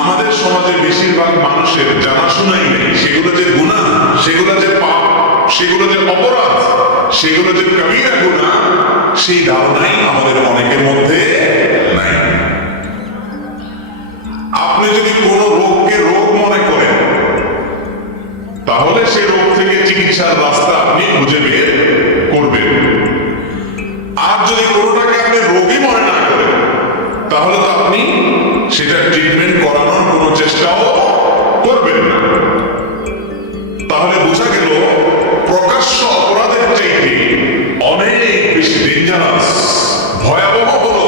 আমাদের সমাজে বেশিরভাগ মানুষের জানাশোনাই নেই সেগুলো যে গুনাহ, সেগুলো যে পাপ, সেগুলো যে অপরাধ, সেগুলো যে কবিরা গুনাহ, সেই ধারণাই আমাদের অনেকের মধ্যে নাই। আপনি যদি কোনো রোগকে রোগ মনে করেন, তাহলে সেই রোগ থেকে চিকিৎসার রাস্তা আপনি খুঁজে বের করবেন। আর যদি কোনোটাকে আপনি রোগী মনে না করেন, তাহলে তো আপনি সেটা ট্রিটমেন্ট করানোর কোনো চেষ্টাও করবেন না। তাহলে বোঝা গেল প্রকাশ্য অপরাধের চাইতে অনেক বেশি ডেঞ্জারাস, ভয়াবহ হলো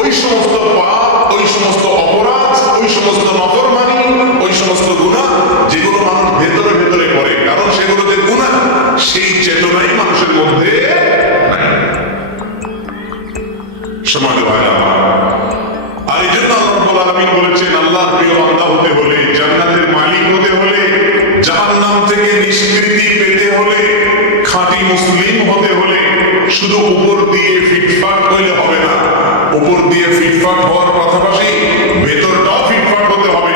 ওই সমস্ত পাপ, ওই সমস্ত অপরাধ, ওই সমস্ত নফরমানি, ওই সমস্ত গুনাহ যেগুলো মানুষ ভেতরে ভেতরে করে। কারণ সেগুলো যে গুনাহ, সেই চেতনাই মানুষের মধ্যে নাই। সমাজ হয় না। আর এই জন্য আল্লাহ রাব্বুল আলামিন বলেছেন, আল্লাহর প্রিয় বান্দা হতে হলে, জান্নাতের মালিক হতে হলে, জাহান্নাম থেকে নিষ্কৃতি পেতে হলে, খাঁটি মুসলিম হতে হলে শুধু উপর দিয়ে ফিটফাট হইলে হবে না। উপর দিয়ে ফিটফাট হওয়ার পাশাপাশি ভেতরটাও ফিটফাট হতে হবে।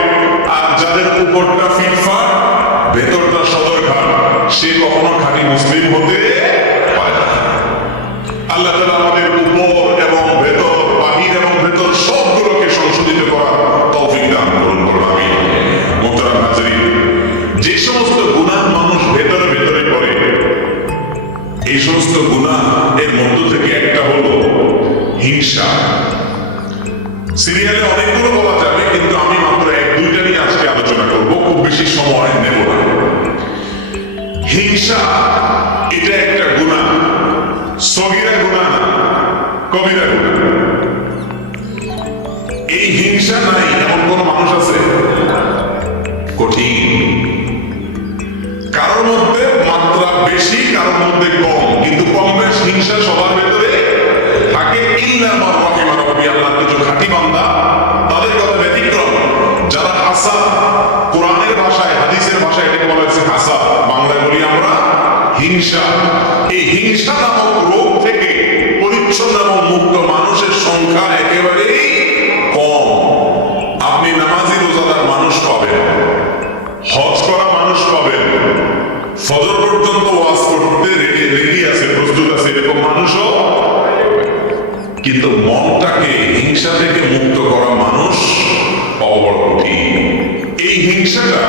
আর যাদের উপরটা ফিটফাট, ভেতরটা সদরঘাট, সে কখনো খাঁটি মুসলিম হতে পারে না। আল্লাহ তাআলা আমাদের উপর এবং ভেতর, বাহির এবং ভেতর সবগুলোকে সংশোধিত করার তৌফিক দান করুন। আমিন। মুহতারাম হাজিরিন, যে সমস্ত গুনাহ মানুষ ভেতরে ভেতরে করে, এই সমস্ত গুনাহ এর মধ্য থেকে একটা হলো হিংসা। সিরিয়ালে অনেকগুলো বলা যাবে, কিন্তু আমি মাত্র এক দুইটা নিয়ে আজকে আলোচনা করব, খুব বেশি সময় নেব না। হিংসা এটা একটা গুনাহ, সগীরা গুনাহ না, কবিরা গুনাহ। এই হিংসা নাই এমন কোন মানুষ আছে? কঠিন। কারোর মধ্যে মাত্রা বেশি, কারোর মধ্যে কম, কিন্তু কম বেশ হিংসা সবার ভেতরে থাকে। ইল্লা মান রাহিমা রাব্বি, আল্লাহর কিছু খাঁটি বান্দা, তাদের কথা ব্যতিক্রম। যারা হাসা, কোরআনের ভাষায়, হাদিসের ভাষায় এটাকে বলা হয়েছে হাসা, বাংলায় বলি আমরা হিংসা। এই হিংসা নামক রোগ থেকে পরিচ্ছন্ন এবং মুক্ত মানুষের সংখ্যা একেবারেই কম। আপনি নামাজি রোজাদার মানুষ পাবেন, হজ করা মানুষ পাবেন, ফজর পর্যন্ত ওয়াজ করতে রেডি আছে, প্রস্তুত আছে, এরকম মানুষও। কিন্তু মনটাকে হিংসা থেকে মুক্ত করা মানুষ পাওয়া বড় কঠিন। এই হিংসাটা,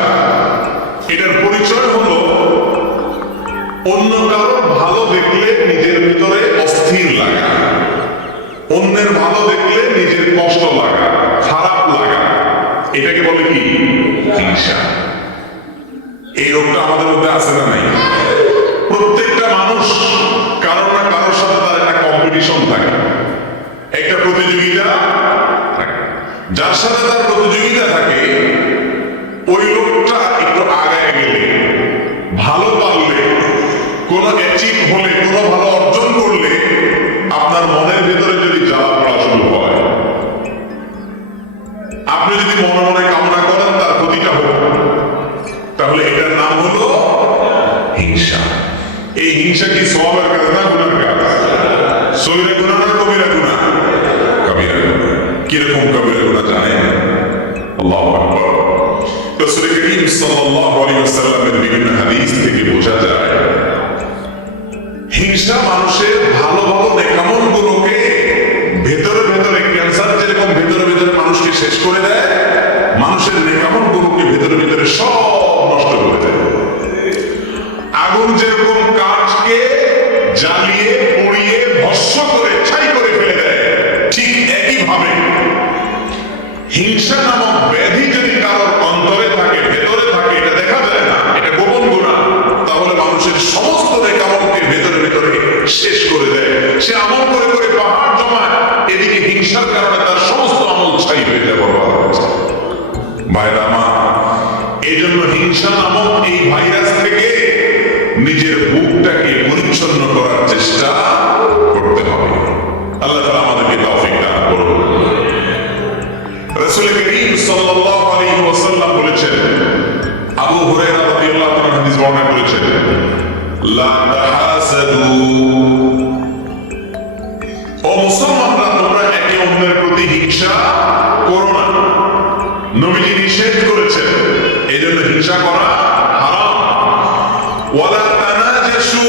এটার পরিচয় হলো অন্য কারোর ভালো দেখলে নিজের ভিতরে অস্থির লাগা, অন্যের ভালো দেখলে নিজের কষ্ট লাগা, খারাপ লাগা, এটাকে বলে কি? হিংসা। এই রোগটা আমাদের মধ্যে আছে না নাই? প্রত্যেকটা মানুষ কারোর না কারোর সাথে তার একটা কম্পিটিশন থাকে, একটা প্রতিযোগিতা থাকে। যার সাথে তার প্রতিযোগিতা থাকে, ওই লোকটা একটু আগায় গেলে, ভালো পারলে, কোনো অ্যাচিভ হলে, কোনো ভালো অর্জন করলে, আপনার মনের ভেতরে যদি জ্বালা পড়া শুরু হয়, আপনি যদি মনে মনে কামনা করেন তার ক্ষতিটা হোক, তাহলে এটার নাম হলো হিংসা। এই হিংসা কি সওয়াবের কাজ না গুনার কাজ? সগীরা গুনাহ না কবিরা গুনাহ? কবিরা গুনাহ। কিরকম কবিরা গুনাহ জানেন? আল্লাহু আকবার। রাসূল করিম সাল্লাল্লাহু আলাইহি ওয়াসাল্লামের বিভিন্ন হাদিস থেকে বোঝা যায়, হিংসা মানুষের ভালো ভালো নেকামলগুলোকে ভেতরে ভেতরে, ক্যান্সার যেরকম ভেতরে ভেতরে মানুষকে শেষ করে দেয়, মানুষের নেকামলগুলোকে ভেতরে ভেতরে সব নষ্ট করে দেয়। আগুন যেরকম কাঠকে জ্বালিয়ে পুড়িয়ে ভস্ম করে ছাই করে ফেলে দেয়, ঠিক একই ভাবে হিংসা নামক ব্যাধি যদি কারোর অন্তরে থাকে, ভেতরে থাকে, এটা দেখা যায় না, এটা গোপন গুনাহ, তাহলে মানুষের সমস্ত নেকামলকে ভেতরে ভেতরে শেষ করে দেয়। সে আমল করে করে পাহাড় জমায়, এদিকে হিংসার কারণে তার সমস্ত আমল ছাই হয়ে যায়, বরবাদ হয়ে যায়। ভাইরা আমার, এই জন্য হিংসা নামক এই ভাইরাস থেকে নিজের বুকটাকে পরিচ্ছন্ন করার চেষ্টা করতে হবে। আল্লাহ তাআলা আমাদেরকে তৌফিক দান করুন। রাসূল করিম সাল্লাল্লাহু আলাইহি ওয়াসাল্লাম বলেছেন, আবু হুরায়রা রাদিয়াল্লাহু তাআলা হাদিস বর্ণনা করেছেন, লা তাহাসাদু, ও মুসলমানরা তোমরা একে অন্যের প্রতি হিংসা করো না। নবীজি নিষেধ করেছেন, এই জন্য হিংসা করা হারাম। ওয়ালা তানাজাসু,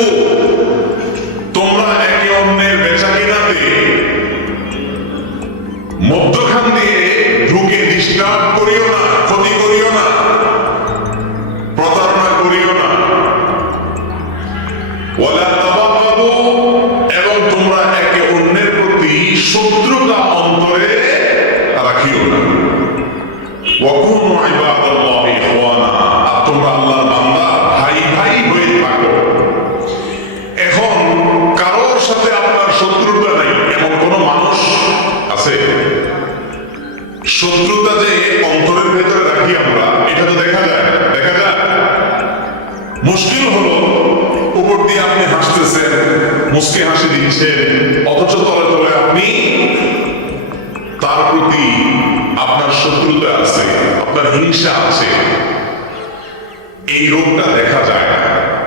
তোমরা একে অন্যের বেচা কিনাতে মধ্যখান দিয়ে ঢুকে ডিস্টার্ব করিও না, ক্ষতি করিও না, প্রতারণা করিও না। ওয়ালা তাবাগাদু, এবং তোমরা একে অন্যের প্রতি শত্রুতা অন্তরে রাখিও না। ওয়াকুনু ইবাদাল্লাহি ইখওয়ানা, আর তোমরা আল্লাহর বান্দা ভাই ভাই হয়ে থাকো। এখন কারোর সাথে আপনার শত্রুতা নাই এমন কোন মানুষ আছে? শত্রুতা যে অন্তরের ভেতরে রাখি আমরা, এটা তো দেখা যায়। মুশকিল হলো, উপর দিয়ে আপনি হাসতেছেন, মুস্কি হাসি দিচ্ছেন, অথচ তলে তলে আপনি তার প্রতি আপনার শত্রুতা আছে, আপনার হিংসা আছে। এই রোগটা দেখা যায় না,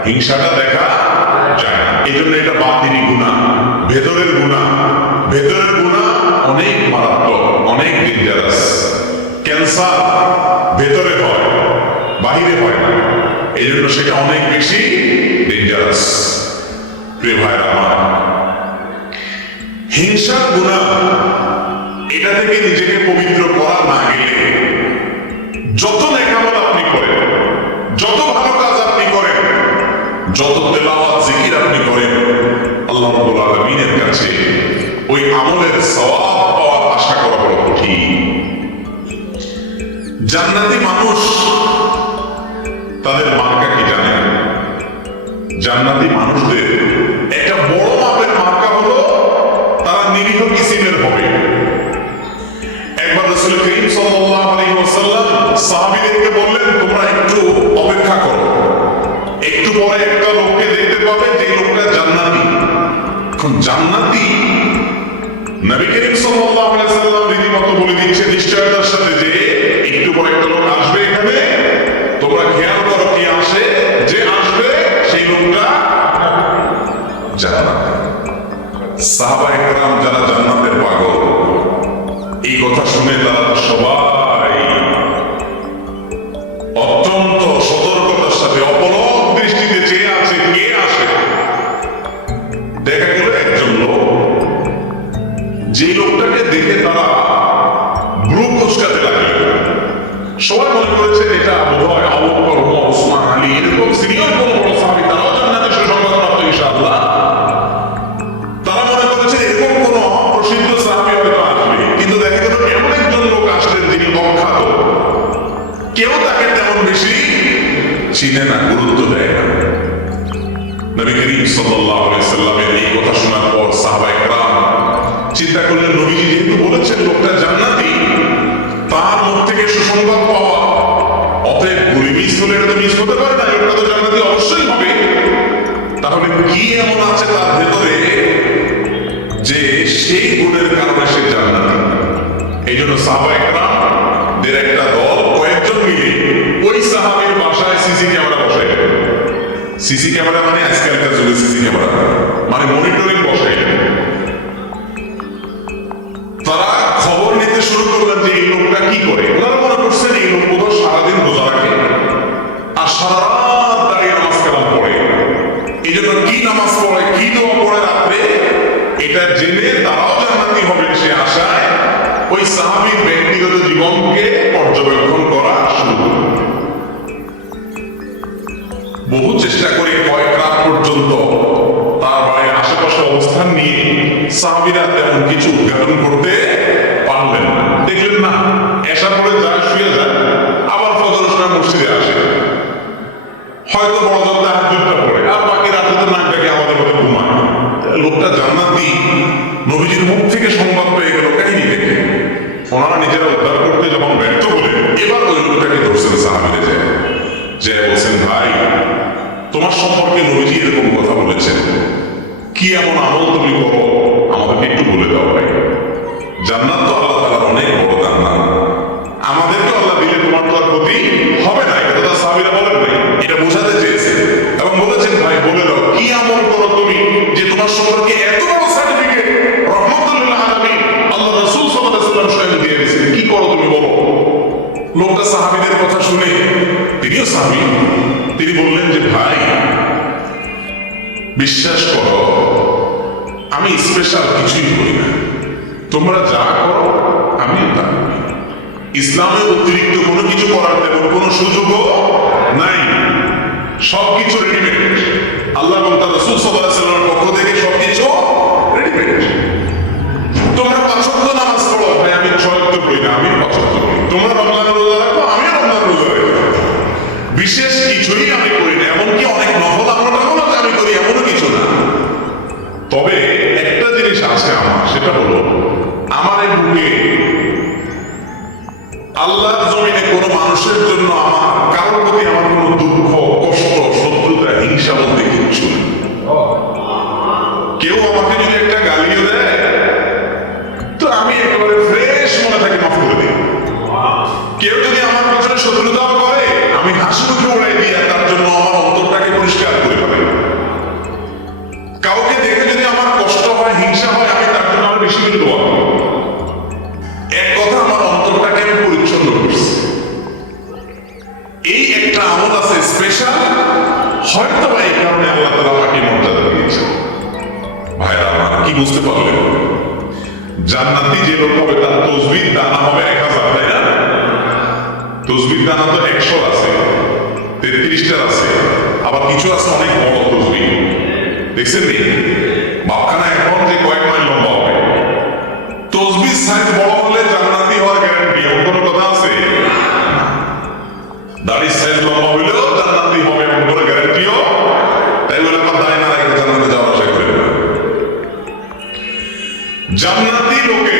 হিংসাটা দেখা যায় না। এই জন্য এটা বাতিনি গুনাহ, ভেতরের গুনাহ। ভেতরের গুনাহ অনেক মারাত্মক, অনেক ডেঞ্জারাস। ক্যান্সার ভেতরে হয়, বাহিরে হয় না। এই জন্য সেটা অনেক বেশি ডেঞ্জারাস। প্রিয় ভাইরা আমার, হিংসার গুনাহ, এটা থেকে নিজেকে পবিত্র করা না গেলে যত নেকামল আপনি করেন, যত ভালো কাজ আপনি করেন, যত তেলাওয়াত জিকির আপনি করেন, আল্লাহ রাব্বুল আলামিনের কাছে ওই আমলের সওয়াব পাওয়ার আশা করা বড় কঠিন। জান্নাতি মানুষ তাদের মার্কা কি জানেন? জান্নাতি মানুষদের একটা বড় মাপের মার্কা হলো তারা নিরীহ কিসিমের হবে। একবার রাসূল করিম সাল্লাল্লাহু আলাইহি ওয়াসাল্লাম সাহাবীদেরকে বললেন, তোমরা একটু অপেক্ষা করো, একটু পরে একটা লোককে দেখতে পাবে যে লোকটা জান্নাতি। এখন জান্নাতি নবী করিম সাল্লাল্লাহু আলাইহি ওয়াসাল্লাম রীতিমতো বলে দিচ্ছে নিশ্চয়তার সাথে যে একটু পরে একটা লোক আসবে এখানে, তোমরা খেয়াল করো কি আসে, যে আসবে সেই লোকটা জান্নাতি। সাহাবায়ে কেরাম যারা জান্নাতের পাগল, এই কথা শুনে তারা সবাই অত্যন্ত সতর্কতার সাথে অপলক দৃষ্টিতে চেয়ে আছে কে আসে। দেখা গেল একজন লোক, যে লোকটাকে দেখে তারা ভ্রু কুঁচকাতে লাগলো। সবাই মনে করেছে এটা বোধহয় আবু বকর, ওমর, ওসমান, আলী, এরকম সিনিয়র কোন বড় সাহাবী, তারাও জান্নাতে সুসংবাদপ্রাপ্ত ইনশাআল্লাহ। তারা মনে করেছে এরকম কোন প্রসিদ্ধ সাহাবী হয়তো আসবে, কিন্তু দেখা গেল এমন একজন লোক আসলেন যিনি অখ্যাত, কেউ তাকে তেমন বেশি চিনে না, গুরুত্ব দেয় না। নবী করিম সাল্লাল্লাহু আলাইহি ওয়াসাল্লামের এই কথা শোনার পর সাহাবায়ে কেরাম চিন্তা করলেন, নবীজি যেহেতু বলেছেন লোকটা জান্নাতি, তার মুখ থেকে সুসংবাদ পাওয়া, অতএব গুলি মিস হলে এটা তো মিস হতে পারে না, লোকটা তো জান্নাতি অবশ্যই হবে। তাহলে কি এমন আছে তার ভেতরে যে সেই গুণের কারণে সে জান্নাতি? এই জন্য সাহাবায়ে কেরামদের একটা দল কয়েকজন মিলে ওই সাহাবীর বাসায় সিসি ক্যামেরা বসাইলেন। সিসি ক্যামেরা মানে আজকালকার যুগে সিসি ক্যামেরা মানে মনিটরিং বসাইলেন। তারা খবর নিতে শুরু করলেন যে এই লোকটা কি করে। ওনারা মনে করছেন এই লোক বোধহয় সারাদিন রোজা রাখে আর সারা রাত দাঁড়িয়ে নামাজ কালাম পড়ে, এই জন্য কি নামাজ পড়ে, কি দোয়া পড়ে রাত্রে, এটা জেনে তারাও জান্নাতি হবেন সে আশায় ওই সাহাবীর ব্যক্তিগত জীবনকে পর্যবেক্ষণ করা শুরু করল। বহু চেষ্টা করে কয়েক রাত পর্যন্ত তার বাড়ির আশেপাশে অবস্থান নিয়ে সাহাবীরা তেমন কিছু উদ্ঘাটন করতে পারলেন না। দেখলেন না, এশা পরে যায়, শুয়ে যায়, আবার ফজর সময় মসজিদে আসে, হয়তো বড় জন তাহাজ্জুদটা পড়ে, আর বাকি রাতে তো নাকটাকে আমাদের মধ্যে ঘুমায়। লোকটা জান্নাতি, নবীজির মুখ থেকে সংবাদ পেয়ে গেল কাহিনী থেকে। ওনারা নিজেরা উদ্ধার করতে যখন ব্যর্থ হলেন, এবার ওই লোকটাকে ধরছেন সাহাবীরা, যে বলছেন, ভাই তোমার সম্পর্কে নবীজি এরকম কথা বলেছেন, কি এমন আমল তুমি করো আমাদেরকে একটু বলে দাও ভাই। জান্নাত তো আল্লাহ তাআলার অনেক বড় জান্নাত, আমাদেরকে আল্লাহ দিলে তোমার তো আর ক্ষতি হবে না। এটা তো সাহাবীরা বলেন নাই, এটা বোঝাতে চেয়েছে এবং বলেছেন, ভাই বলে দাও কি আমল করো তুমি যে তোমার সম্পর্কে এত বড় সার্টিফিকেট রাহমাতুল লিল আলামিন আল্লাহ রাসূল সাল্লাল্লাহু আলাইহি ওয়াসাল্লাম স্বয়ং দিয়ে দিয়েছেন, কি করো তুমি বলো। সাহাবীদের কথা শুনে, তিনিও সাহাবী, তিনি বললেন যে ভাই বিশ্বাস করো আমি স্পেশাল কিছুই করি না, তোমরা যা করো আমিও তা করি। ইসলামের অতিরিক্ত কোনো কিছু করার তেমন কোনো সুযোগও নাই, সবকিছু রেডিমেড। আল্লাহ এবং তার রাসূল সাল্লাল্লাহু আলাইহি ওয়াসাল্লামের পক্ষ থেকে সবকিছু রেডিমেড। তোমরা 5 ওয়াক্ত নামাজ পড়ো, ভাই আমি 6 ওয়াক্ত পড়ি না, আমি 5 ওয়াক্ত পড়ি। তোমরা রমজানের রোজা রাখো, আমি রমজানের রোজা রাখি। বিশেষ কিছুই আমি করি না, এমনকি অনেক নফল আমলটাও না আমি করি, এমনও কিছু না। তবে একটা জিনিস আছে আমার, সেটা হলো আমার এই বুকে আল্লাহর জমিনে কোনো মানুষের জন্য আমার কারোর প্রতি আমার কোনো দুঃখ, কষ্ট, শত্রুতা, হিংসা বলতে কিচ্ছু নেই। কেউ আমাকে যদি একটা গালিও দেয় তো আমি একেবারে ফ্রেশ মনে থাকি, মাফ করে দিই। কেউ যদি আমার পেছনে শত্রুতাও করে আমি হাসি মুখে উড়াই দিই, তার জন্য আমার অন্তরটাকে পরিষ্কার করে ফেলি। কাউকে দেখে যদি আমার কষ্ট হয়, হিংসা হয়, আমি তার জন্য আরো বেশি করে দোয়া করি। এক কথা, আমার অন্তরটাকে আমি পরিচ্ছন্ন করছি। এই একটা আমল আছে স্পেশাল, হয়তো বা এই কারণে আল্লাহ তাআলা আমাকে মর্যাদা দিয়েছে। ভাইরা আমার, কি বুঝতে পারলেন? জান্নাতি যে লোক হবে তার তসবির দানা হবে 1000, তাই না? তসবির দানা তো 100 আছে, 33টা আছে, আবার কিছু আছে অনেক বড় তসবি, দেখছেন নি? বাপখানা এখন যে কয়েক মাইল লম্বা হবে। তসবির সাইজ বড় হলে জান্নাতি হওয়ার গ্যারান্টি, এমন কোনো কথা আছে? দাড়ির সাইজ লম্বা হইলেও জান্নাতি হবে এমন কোনো গ্যারান্টিও? তাই বলে আমার দায় না রেখে জান্নাতে যাওয়ার আশা করে না। জান্নাতি লোকে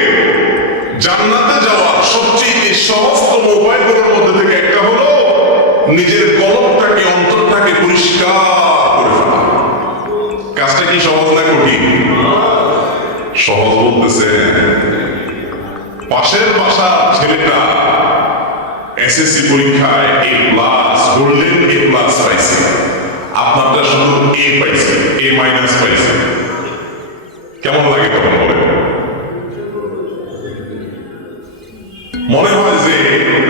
জান্নাতে যাওয়ার সবচেয়ে সহজতম উপায়গুলোর মধ্যে থেকে একটা হলো নিজের কলবটাকে, অন্তরটাকে পরিষ্কার করে ফেলা। কাজটা কি সহজ না কঠিন? সহজ বলতেছে। পাশের বাসার ছেলেটা এসএসসি পরীক্ষায় A+ গোল্ডেন A+ পাইছে, আপনারটা শুধু A পাইছে, A- পাইছে। কেমন লাগে তখন বলে? মনে হয় যে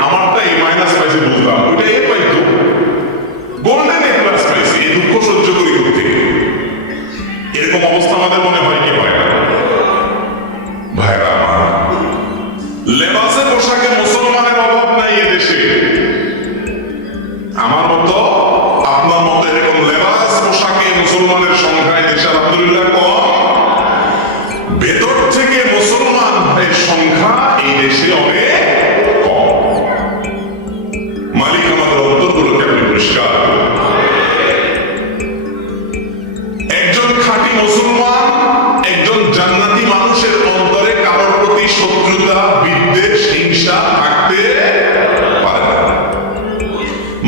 আমারটা A- পাইছে, বুঝলাম, ওইটা A পাইতো, গোল্ডেন A+ পাইছে, এই দুঃখ সহ্য করি করতে। এরকম অবস্থা আমাদের মনে হয় কি হয় না? ভাইরা আমার, লেবাসে পোশাকে মুসলমানের অভাব নাই এদেশে। আমার মতো, আপনার মতো এরকম লেবাস পোশাকে মুসলমানের সংখ্যা এদেশে আলহামদুলিল্লাহ কম। ভেতর থেকে মুসলমান ভাইয়ের সংখ্যা এই দেশে অনেক কম। মালিক আমাদের অন্তরগুলোকে আপনি পরিষ্কার করুন। একজন খাঁটি মুসলমান, একজন জান্নাতি মানুষের অন্তরে কারোর প্রতি শত্রুতা, বিদ্বেষ, হিংসা থাকতে পারে না।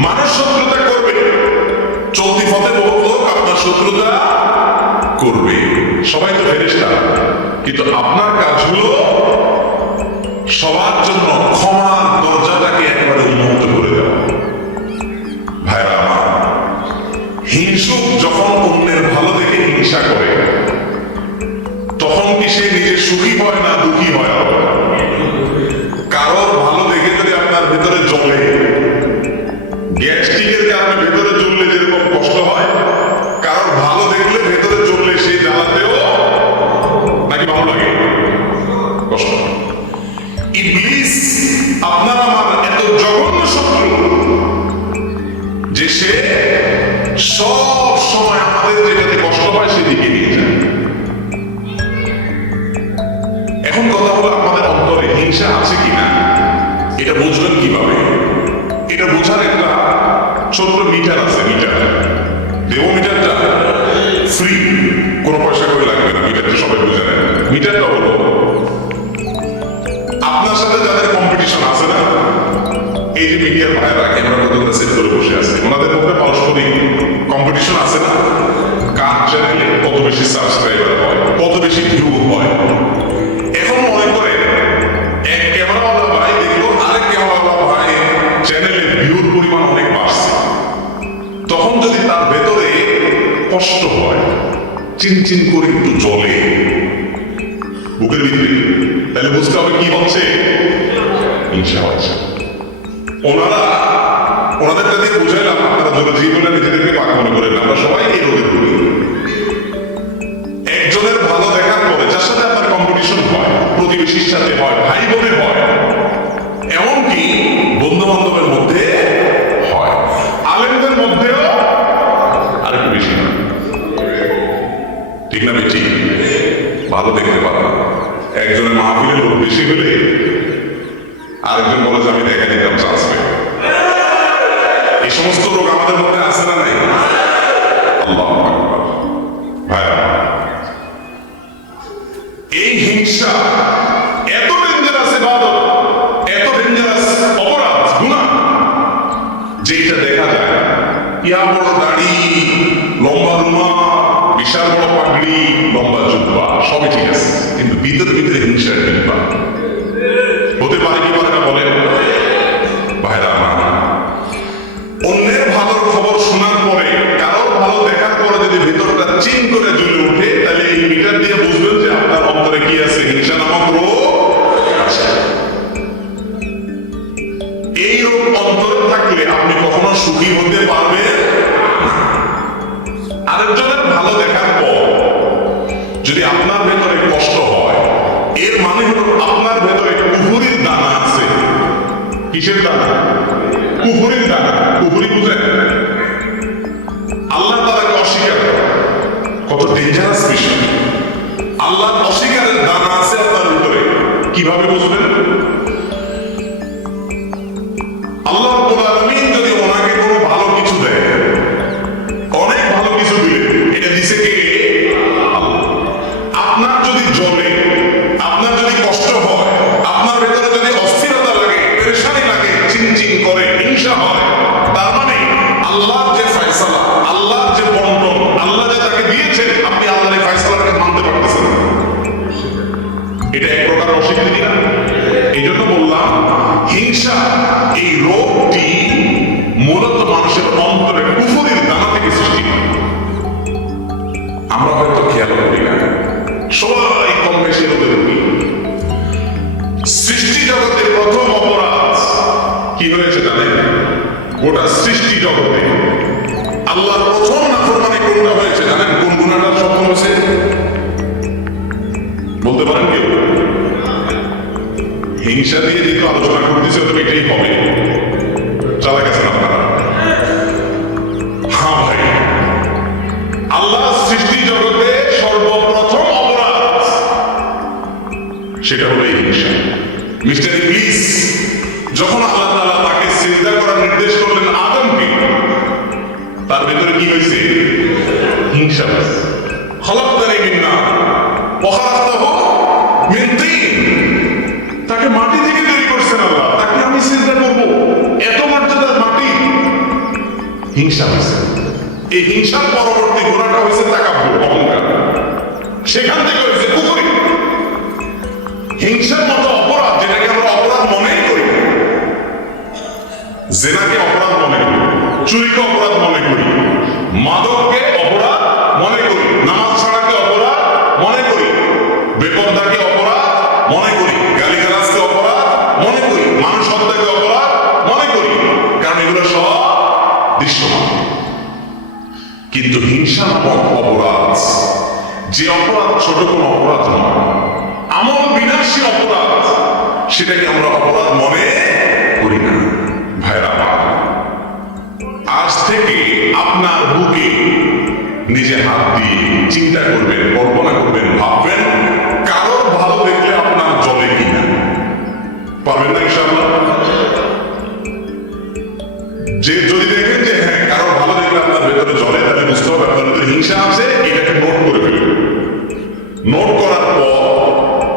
মানুষ শত্রুতা করবে, চলতি পথে বহু লোক আপনার শত্রুতা করবে, সবাই তো ফেরেশতা, কিন্তু আপনার কাজ হলো সবার জন্য ক্ষমার দরজাটাকে একেবারে উন্মুক্ত করে দেওয়া। ভাইরা আমার, হিংসুক যখন অন্যের ভালো দেখে হিংসা করে তখন কি সে নিজে সুখী হয় না দুঃখী হয়? কারোর ভালো দেখে যদি আপনার ভেতরে জ্বলে, গ্যাস্ট্রিকের কারণে ভেতরে জ্বললে যেরকম কষ্ট হয়, কারোর ভালো দেখলে ভেতরে জ্বললে সেই জ্বালাতেও নাকি ভালো লাগে? কষ্ট। ইবলিস আপনার আমার এত জঘন্য শত্রু যে সে সব সময় আমাদের যেটাতে কষ্ট হয় সেদিকে নিয়ে যায়। এখন কথা হলো, আমাদের অন্তরে হিংসা আছে কিনা এটা বুঝবেন কিভাবে? এটা বোঝার একটা ছোট্ট মিটার আছে, মিটার দেব। মিটারটা ফ্রি, কোনো পয়সা করে লাগবে না, মিটারটা সবাই বুঝে নেয়। মিটারটা হলো আপনার সাথে যাদের কম্পিটিশন আছে না, এই যে মিডিয়ার ভাইরা ক্যামেরা পর্যন্ত সেট করে বসে আছে, ওনাদের মধ্যে পারস্পরিক কম্পিটিশন আছে না? কার চ্যানেলে কত বেশি সাবস্ক্রাইবার হয়, কত বেশি ভিউ হয়। এখন মনে করে এক ক্যামেরাওয়ালা ভাই দেখলো আরেক ক্যামেরাওয়ালা ভাই চ্যানেলে ভিউর পরিমাণ অনেক বাড়ছে, তখন যদি তার ভেতরে কষ্ট হয়, চিনচিন করে একটু জ্বলে বুকের ভিতরে, তাহলে বুঝতে হবে কি হচ্ছে, হিংসা হচ্ছে। ওনাদেরটা দিয়ে বুঝাইলাম, আপনারা যদি জীবনে নিজেদেরকে পাক মনে করেন, আমরা সবাই এই রোগের রোগী। একজনের ভালো দেখার পরে যার সাথে আপনার কম্পিটিশন হয়, প্রতিবেশীর সাথে হয়, ভাই বোনে হয়, এমনকি বন্ধু বান্ধবের মধ্যে হয়, আলেমদের মধ্যেও আরেকটু বেশি হয়। ঠিক না বেশি? ভালো দেখতে পারলাম একজনের মাহফিলের লোক বেশি হলে আরেকজন বলে যে আমি দেখা দিতাম চান্স পেয়ে। এই সমস্ত রোগ আমাদের মধ্যে আছে না নাই? আল্লাহু আকবার। ভাইরা, এই হিংসা এত ডেঞ্জারাস ইবাদত, এত ডেঞ্জারাস অপরাধ, গুনাহ, যেটা দেখা যায় ইয়া বড় দাড়ি, লম্বা রুমা, বিশাল বড় পাগড়ি, লম্বা জুব্বা, সবই ঠিক আছে, কিন্তু ভিতরে ভিতরে হিংসার ডিব্বা হতে পারে কি পারে না বলেন? ভাইরা আমার, অন্যের ভালোর খবর শোনার পরে, কারোর ভালো দেখার পরে যদি ভেতরটা চিন করে জ্বলে ওঠে, তাহলে এই মিটার দিয়ে বুঝবেন যে আপনার অন্তরে কি আছে, হিংসা নামক রোগ আছে। এই রোগ অন্তরে থাকলে আপনি কখনো সুখী হতে পারবেন না। আরেকজনের ভালো দেখার পর যদি আপনার ভেতরে কষ্ট হয়, এর মানে হলো আপনার ভেতরে কুফুরির দানা আছে। কিসের দানা? কুফুরির দানা। কুফুরি বুঝেন? আল্লাহ তাআলাকে অস্বীকার করা কত ডেঞ্জারাস বিষয়। আল্লাহ অস্বীকারের দানা আছে আপনার ভিতরে, কিভাবে বুঝবেন? আল্লাহ রাব্বুল আলামিন যদি ওনাকে কোনো ভালো কিছু দেয়, অনেক ভালো কিছু দিলে, এটা দিছে কে? আপনার যদি জ্বলে, আপনার যদি কষ্ট হয়, আপনার ভেতরে যদি অস্থিরতা লাগে, পেরেশানি লাগে, চিনচিন করে, হিংসা হয়, তার মানে আল্লাহর যে ফয়সালা, আল্লাহর যে বন্টন, আল্লাহ যে তাকে দিয়েছেন, আপনি আল্লাহর এই ফয়সালাটাকে মানতে পারতেছেন। এটা এক প্রকার অস্বীকৃতি না? এই জন্য বললাম, হিংসা এই রোগটি মূলত মানুষের অন্তরে কুফুরির দানা থেকে সৃষ্টি হয়। আমরা হয়তো খেয়াল করি না, সবাই কম বেশি রোগে রোগী। সৃষ্টি জগতের প্রথম অপরাধ কি হয়েছে জানেন? গোটা সৃষ্টি জগতে আল্লাহর প্রথম নাফরমানি কোনটা হয়েছে জানেন? কোন গুনাহটা সফল হয়েছে বলতে পারেন কেউ? হিংসা দিয়ে যেহেতু আলোচনা করতেছে, তো এটাই হবে। চালা গেছেন আপনারা? হ্যাঁ ভাই, আল্লাহ সৃষ্টি জগতে সর্বপ্রথম অপরাধ সেটা হলো এই হিংসা। মিস্টার ইবলিস যখন আল্লাহ তাআলা তাকে সিজদা করার নির্দেশ করলেন আদমকে, তার ভেতরে কি হয়েছে? হিংসা হয়েছে। খলাকতানি মিন নার ওয়া খালাকতাহু মিন তিন। তাকে মাটি থেকে তৈরি করছেন আল্লাহ, তাকে আমি সিজদা করব, এত মর্যাদার মাটি। হিংসা হয়েছে। এই হিংসার পরবর্তী গুনাহটা হয়েছে তাকাব্বুর, অহংকার। সেখান থেকে হয়েছে কুফরি। হিংসার মতো অপরাধ, যেটাকে আমরা অপরাধ মনেই করি, জিনাকে অপরাধ মনে করি, চুরিকে অপরাধ মনে করি, মাদককে অপরাধ মনে করি, নামাজ ছাড়াকে অপরাধ মনে করি, বেপরদাকে অপরাধ মনে করি, গালিগালাজকে অপরাধ মনে করি, মানুষ হত্যাকে অপরাধ মনে করি, কারণ এগুলো সব দৃশ্যমান। কিন্তু হিংসা নামক অপরাধ, যে অপরাধ ছোট কোনো অপরাধ নয়, আমল বিনাশী অপরাধ, সেটাকে আমরা অপরাধ মনে করি না। ভাইরা আমার, আজ থেকে আপনার বুকে নিজে হাত দিয়ে চিন্তা করবেন, কল্পনা করবেন, ভাববেন কারোর ভালো দেখলে আপনার জ্বলে কিনা। পারবেন না ইনশাআল্লাহ? যে যদি দেখেন যে হ্যাঁ কারোর ভালো দেখলে আপনার ভেতরে জ্বলে, তাহলে বুঝতে হবে আপনার ভেতরে হিংসা আছে। এটাকে নোট করে ফেলবেন। নোট করার পর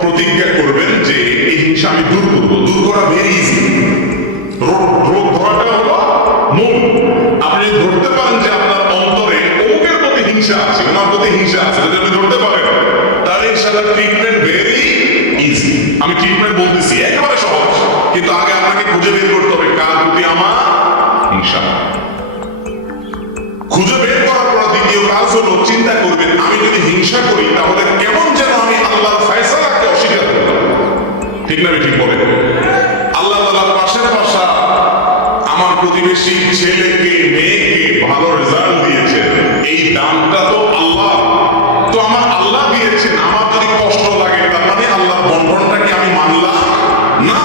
প্রতিজ্ঞা করবেন যে এই হিংসা আমি দূর করবো। দূর করা ভেরি ইজি। রোগ ধরাটা হলো মূল। আপনি যদি ধরতে পারেন যে আপনার অন্তরে অমুকের প্রতি হিংসা আছে, ওনার প্রতি হিংসা আছে, যদি আপনি ধরতে পারেন, তাহলে ইনশাআল্লাহ ট্রিটমেন্ট ভেরি ইজি। আমি ট্রিটমেন্ট বলতেছি একেবারে সহজ, কিন্তু আগে আপনাকে খুঁজে বের করতে হবে কার প্রতি আমার হিংসা। খুঁজে বের করার পর দ্বিতীয় কাজ হলো চিন্তা করবেন, আমি যদি হিংসা করি তাহলে কেমন যেন আমি আল্লাহর ফয়সালাকে অস্বীকার করলাম। ঠিক না? ঠিক বলেন। আল্লাহ তাআলার পাশের বাসা প্রতিবেশী ছেলেকে মেয়েকে ভালো রেজাল্ট দিয়েছেন, এই দানটা তো আল্লাহ, তো আমার আল্লাহ দিয়েছেন, আমার যদি কষ্ট লাগে তার মানে আল্লাহর বন্টনটাকে আমি মানলাম না।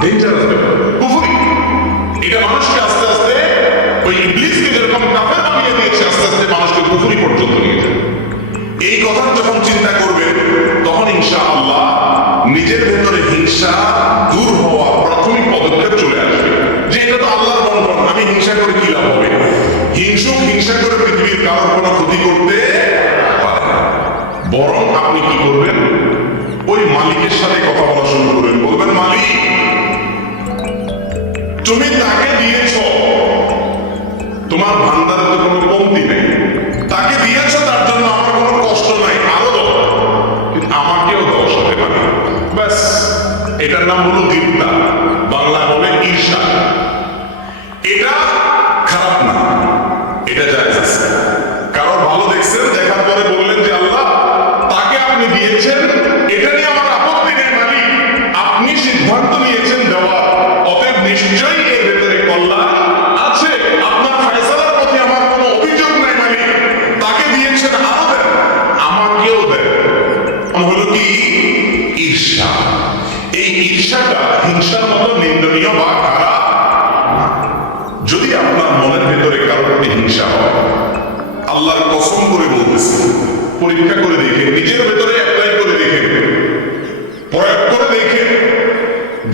ডেঞ্জারাস ব্যাপার, কুফরি। এটা মানুষকে আস্তে আস্তে ওই ইবলিসকে যেরকম কাফের বানিয়ে দিয়েছে, আস্তে আস্তে মানুষকে কুফরি পর্যন্ত নিয়ে যায়। এই কথা যখন চিন্তা করবেন তখন ইনশাআল্লাহ নিজের ভেতরে হিংসা দূর হওয়ার প্রাথমিক পদক্ষেপ চলে আসবে, যে এটা তো আল্লাহর বন্টন, আমি হিংসা করে কি লাভ হবে? হিংসুক হিংসা করে পৃথিবীর কারোর কোনো ক্ষতি করতে পারে না। বরং আপনি কি করবেন, ওই মালিকের সাথে কথা বলা শুরু করবেন, বলবেন মালিক তুমি তাকে দিয়েছ, তোমার ভান্ডারে তো কোনো কমতি নেই, তাকে দিয়েছ তার জন্য আমার কোনো কষ্ট নাই, আরো দাও, কিন্তু আমাকেও দাও সাথে পারে। ব্যাস, এটার নাম হলো দীপ্তা, বাংলা বলে ঈর্ষা। এটা খারাপ না, এটা জায়েজ আছে। কারণ ভালো দেখছেন, দেখার পরে বললেন যে আল্লাহ তাকে আপনি দিয়েছেন, এটা নিয়ে আমার আপত্তি নেই মালিক, আপনি সিদ্ধান্ত নিয়েছেন দেওয়ার, অতএব নিশ্চয়ই এর ভেতরে কল্যাণ আছে, আপনার ফয়সালার প্রতি আমার কোনো অভিযোগ নাই মালিক, তাকে দিয়েছেন আরো দেন, আমাকেও দেন। হলো কি ঈর্ষা। এই ঈর্ষাটা হিংসার মতো নিন্দনীয় বা খারাপ। যদি আপনার মনের ভেতরে কারোর প্রতি হিংসা হয়, আল্লাহর কসম করে বলতেছে, পরীক্ষা করে দেখেন, নিজের ভেতরে অ্যাপ্লাই করে দেখেন, প্রয়োগ করে দেখেন।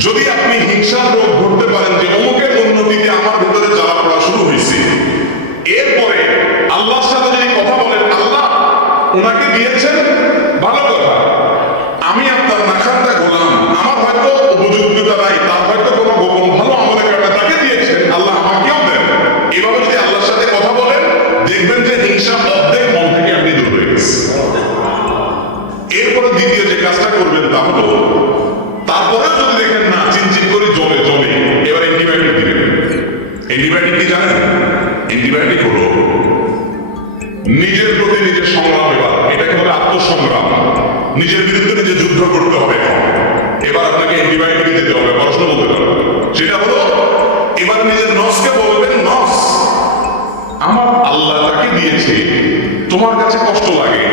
যদি আপনি হিংসার রোগ ধরতে পারেন যে অমুকের উন্নতিতে আমার ভেতরে জ্বালা পড়া শুরু হয়েছে, এরপরে আল্লাহর সাথে যদি কথা বলেন, আল্লাহ ওনাকে দিয়েছেন ভালো কথা, আমি আপনার নাখানটা গোলাম, আমার হয়তো উপযুক্ততা নাই, তার হয়তো কোনো গোপন ভালো আমলের কারণে তাকে দিয়েছেন, আল্লাহ আমাকেও দেন। এভাবে যদি আল্লাহর সাথে কথা বলেন, দেখবেন যে হিংসা অর্ধেক মন থেকে আপনি দূর হয়ে গেছে। এরপরে দ্বিতীয় যে কাজটা করবেন তা হলো, তারপরেও যদি দেখেন না চিনচিন করে জমে, এবার অ্যান্টিবায়োটিক দিবেন। অ্যান্টিবায়োটিক কি জানেন? অ্যান্টিবায়োটিক হলো নিজের প্রতি নিজের সংগ্রাম। এবার এটাকে বলে আত্মসংগ্রাম, নিজের বিরুদ্ধে নিজে যুদ্ধ করতে হবে। এবার আপনাকে অ্যান্টিবায়োটিক দিতে হবে, পড়াশোনা বলতে পারবে। সেটা হলো এবার নিজের নসকে বলবেন, নস আমার আল্লাহ তাকে দিয়েছে, তোমার কাছে কষ্ট লাগে,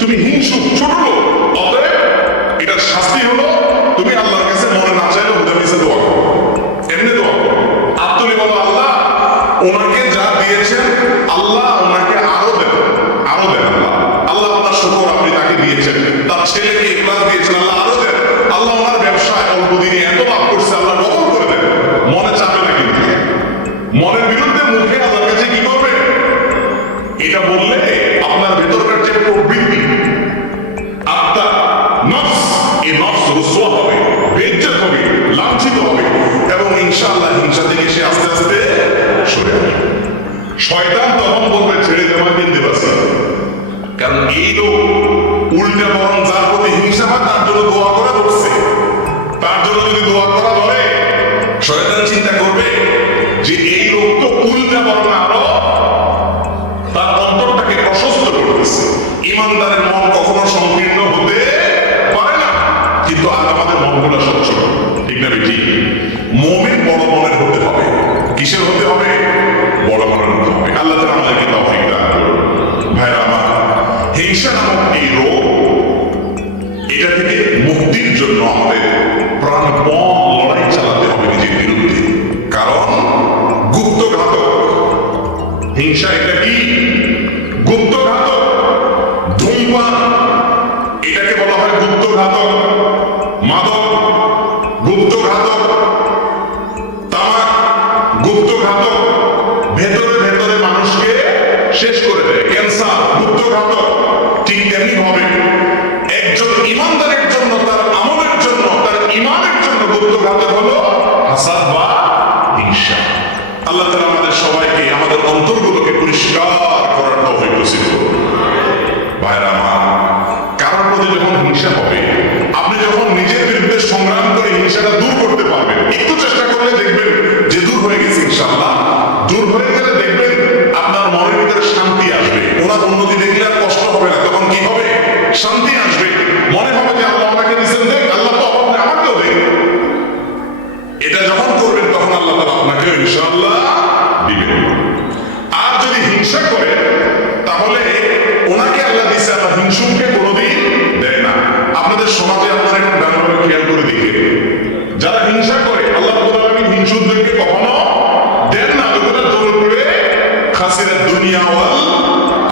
তুমি হিংসুক ছোট লোক, অতএব এটার শাস্তি হলো তুমি আল্লাহর কাছে মনে না চাইলে হুদামিসে দোয়া করো, এমনি দোয়া করো। আর তুমি বলো আল্লাহ ওনাকে যা দিয়েছেন আল্লাহ ওনাকে আরো দেন, আরো দেন। আল্লাহ আপনার শুকর, আপনি তাকে দিয়েছেন, তার ছেলেকে ইখলাস দিয়েছেন, আল্লাহ আরো দেন। আল্লাহ ওনার ব্যবসায় অল্প দিনে এত লাভ করছে, আল্লাহ ডবল করে দেন। মনে চাবে না, কিন্তু মনের বিরুদ্ধে মুখে আল্লাহর কাছে কি করবে? এটা বললে আপনার ভেতরকার যে প্রবৃত্তি, আত্মা, নফস, এই নফস রুসওয়া হবে, বেইজ্জত হবে, লাঞ্ছিত হবে, এবং ইনশাআল্লাহ হিংসা থেকে সে আস্তে আস্তে সরে আসবে। শয়তান তখন বলবে ছেড়ে দেওয়া কিনতে পারছি, কারণ এই লোক উল্টে বরং যার প্রতি হিংসা হয় তার জন্য দোয়া করে বসছে। তার জন্য যদি দোয়া করা বলে, শয়তান চিন্তা করবে যে এই লোক তো উল্টে বরং আরো তার অন্তরটাকে প্রশস্ত করতেছে। ইমানদারের মন কখনো সংকীর্ণ হতে পারে না, কিন্তু আর আমাদের মনগুলো স্বচ্ছ, ঠিক না বেটি? মুমিন বড় মনের হতে হবে। কিসের হতে হবে? বড় মনের হতে হবে। আল্লাহ তাআলা আমাদেরকে তৌফিক দান করুন। ভাইরা আমার, হিংসা নামক এই রোগ, এটা থেকে মুক্তির জন্য আমাদের প্রাণপণ লড়াই চালাতে হবে নিজের বিরুদ্ধে। কারণ গুপ্তঘাতক হিংসা, এটা কি গুপ্তঘাতক? ধূমপান, এটাকে বলা হয় গুপ্তঘাতক। মাদক গুপ্তঘাতক, তামাক গুপ্তঘাতক, ভেতরে ভেতরে মানুষকে শেষ করে দেয়। ক্যান্সার গুপ্তঘাতক। ঠিক তেমনি ভাবে একজন ইমানদারের জন্য, তার আমলের জন্য, তার ইমানের জন্য গুপ্তঘাতক হলো হাসাদ বা হিংসা। আল্লাহ তাআলা আমাদের সবাইকে, আমাদের অন্তরগুলোকে পরিষ্কার আপনাকে ইনশাআল্লাহ দিবেন। আর যদি হিংসা করে তাহলে ওনাকে আল্লাহ দিচ্ছে, আল্লাহ হিংসুককে কোনোদিন দেয় না। আপনাদের সমাজে আপনারা একটু ভালোভাবে খেয়াল করে দেখে, যারা হিংসা করে আল্লাহ রাব্বুল আলামিন হিংসুকদেরকে কখনো দেন না। ওগুলো জোর করে খাসিরা দুনিয়া ওয়াল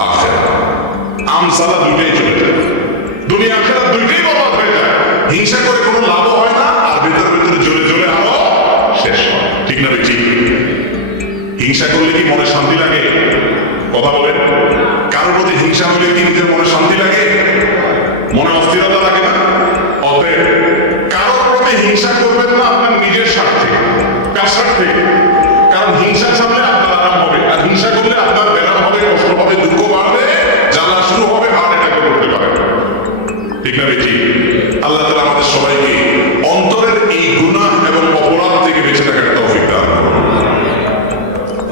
আখিরাহ, আমসালা দুইটাই চলে যায়, দুনিয়া আখিরাত দুইটাই বরবাদ হয়ে যায়। হিংসা করে কোনো লাভ হয় না, আর ভিতরে ভিতরে জ্বলে জ্বলে আরো শেষ হয়। ঠিক না ঠিক? হিংসা করলে কি মনে শান্তি লাগে? কথা বলেন। কারোর প্রতি হিংসা হলে কি নিজের মনে শান্তি লাগে? মনে অস্থিরতা লাগে না? অতএব কারোর প্রতি হিংসা করবেন না আপনার নিজের স্বার্থে। কার স্বার্থে? কারণ হিংসা ছাড়লে আপনার আরাম হবে, আর হিংসা করলে আপনার বেরাম হবে, কষ্ট হবে, দুঃখ বাড়বে, জ্বালা শুরু হবে, হার্ট অ্যাটাক করতে পারে। ঠিক না বেশি? আল্লাহ তাআলা আমাদের সবাইকে অন্তরের এই গুনাহ এবং অপরাধ থেকে বেঁচে থাকার তৌফিক দান করুন।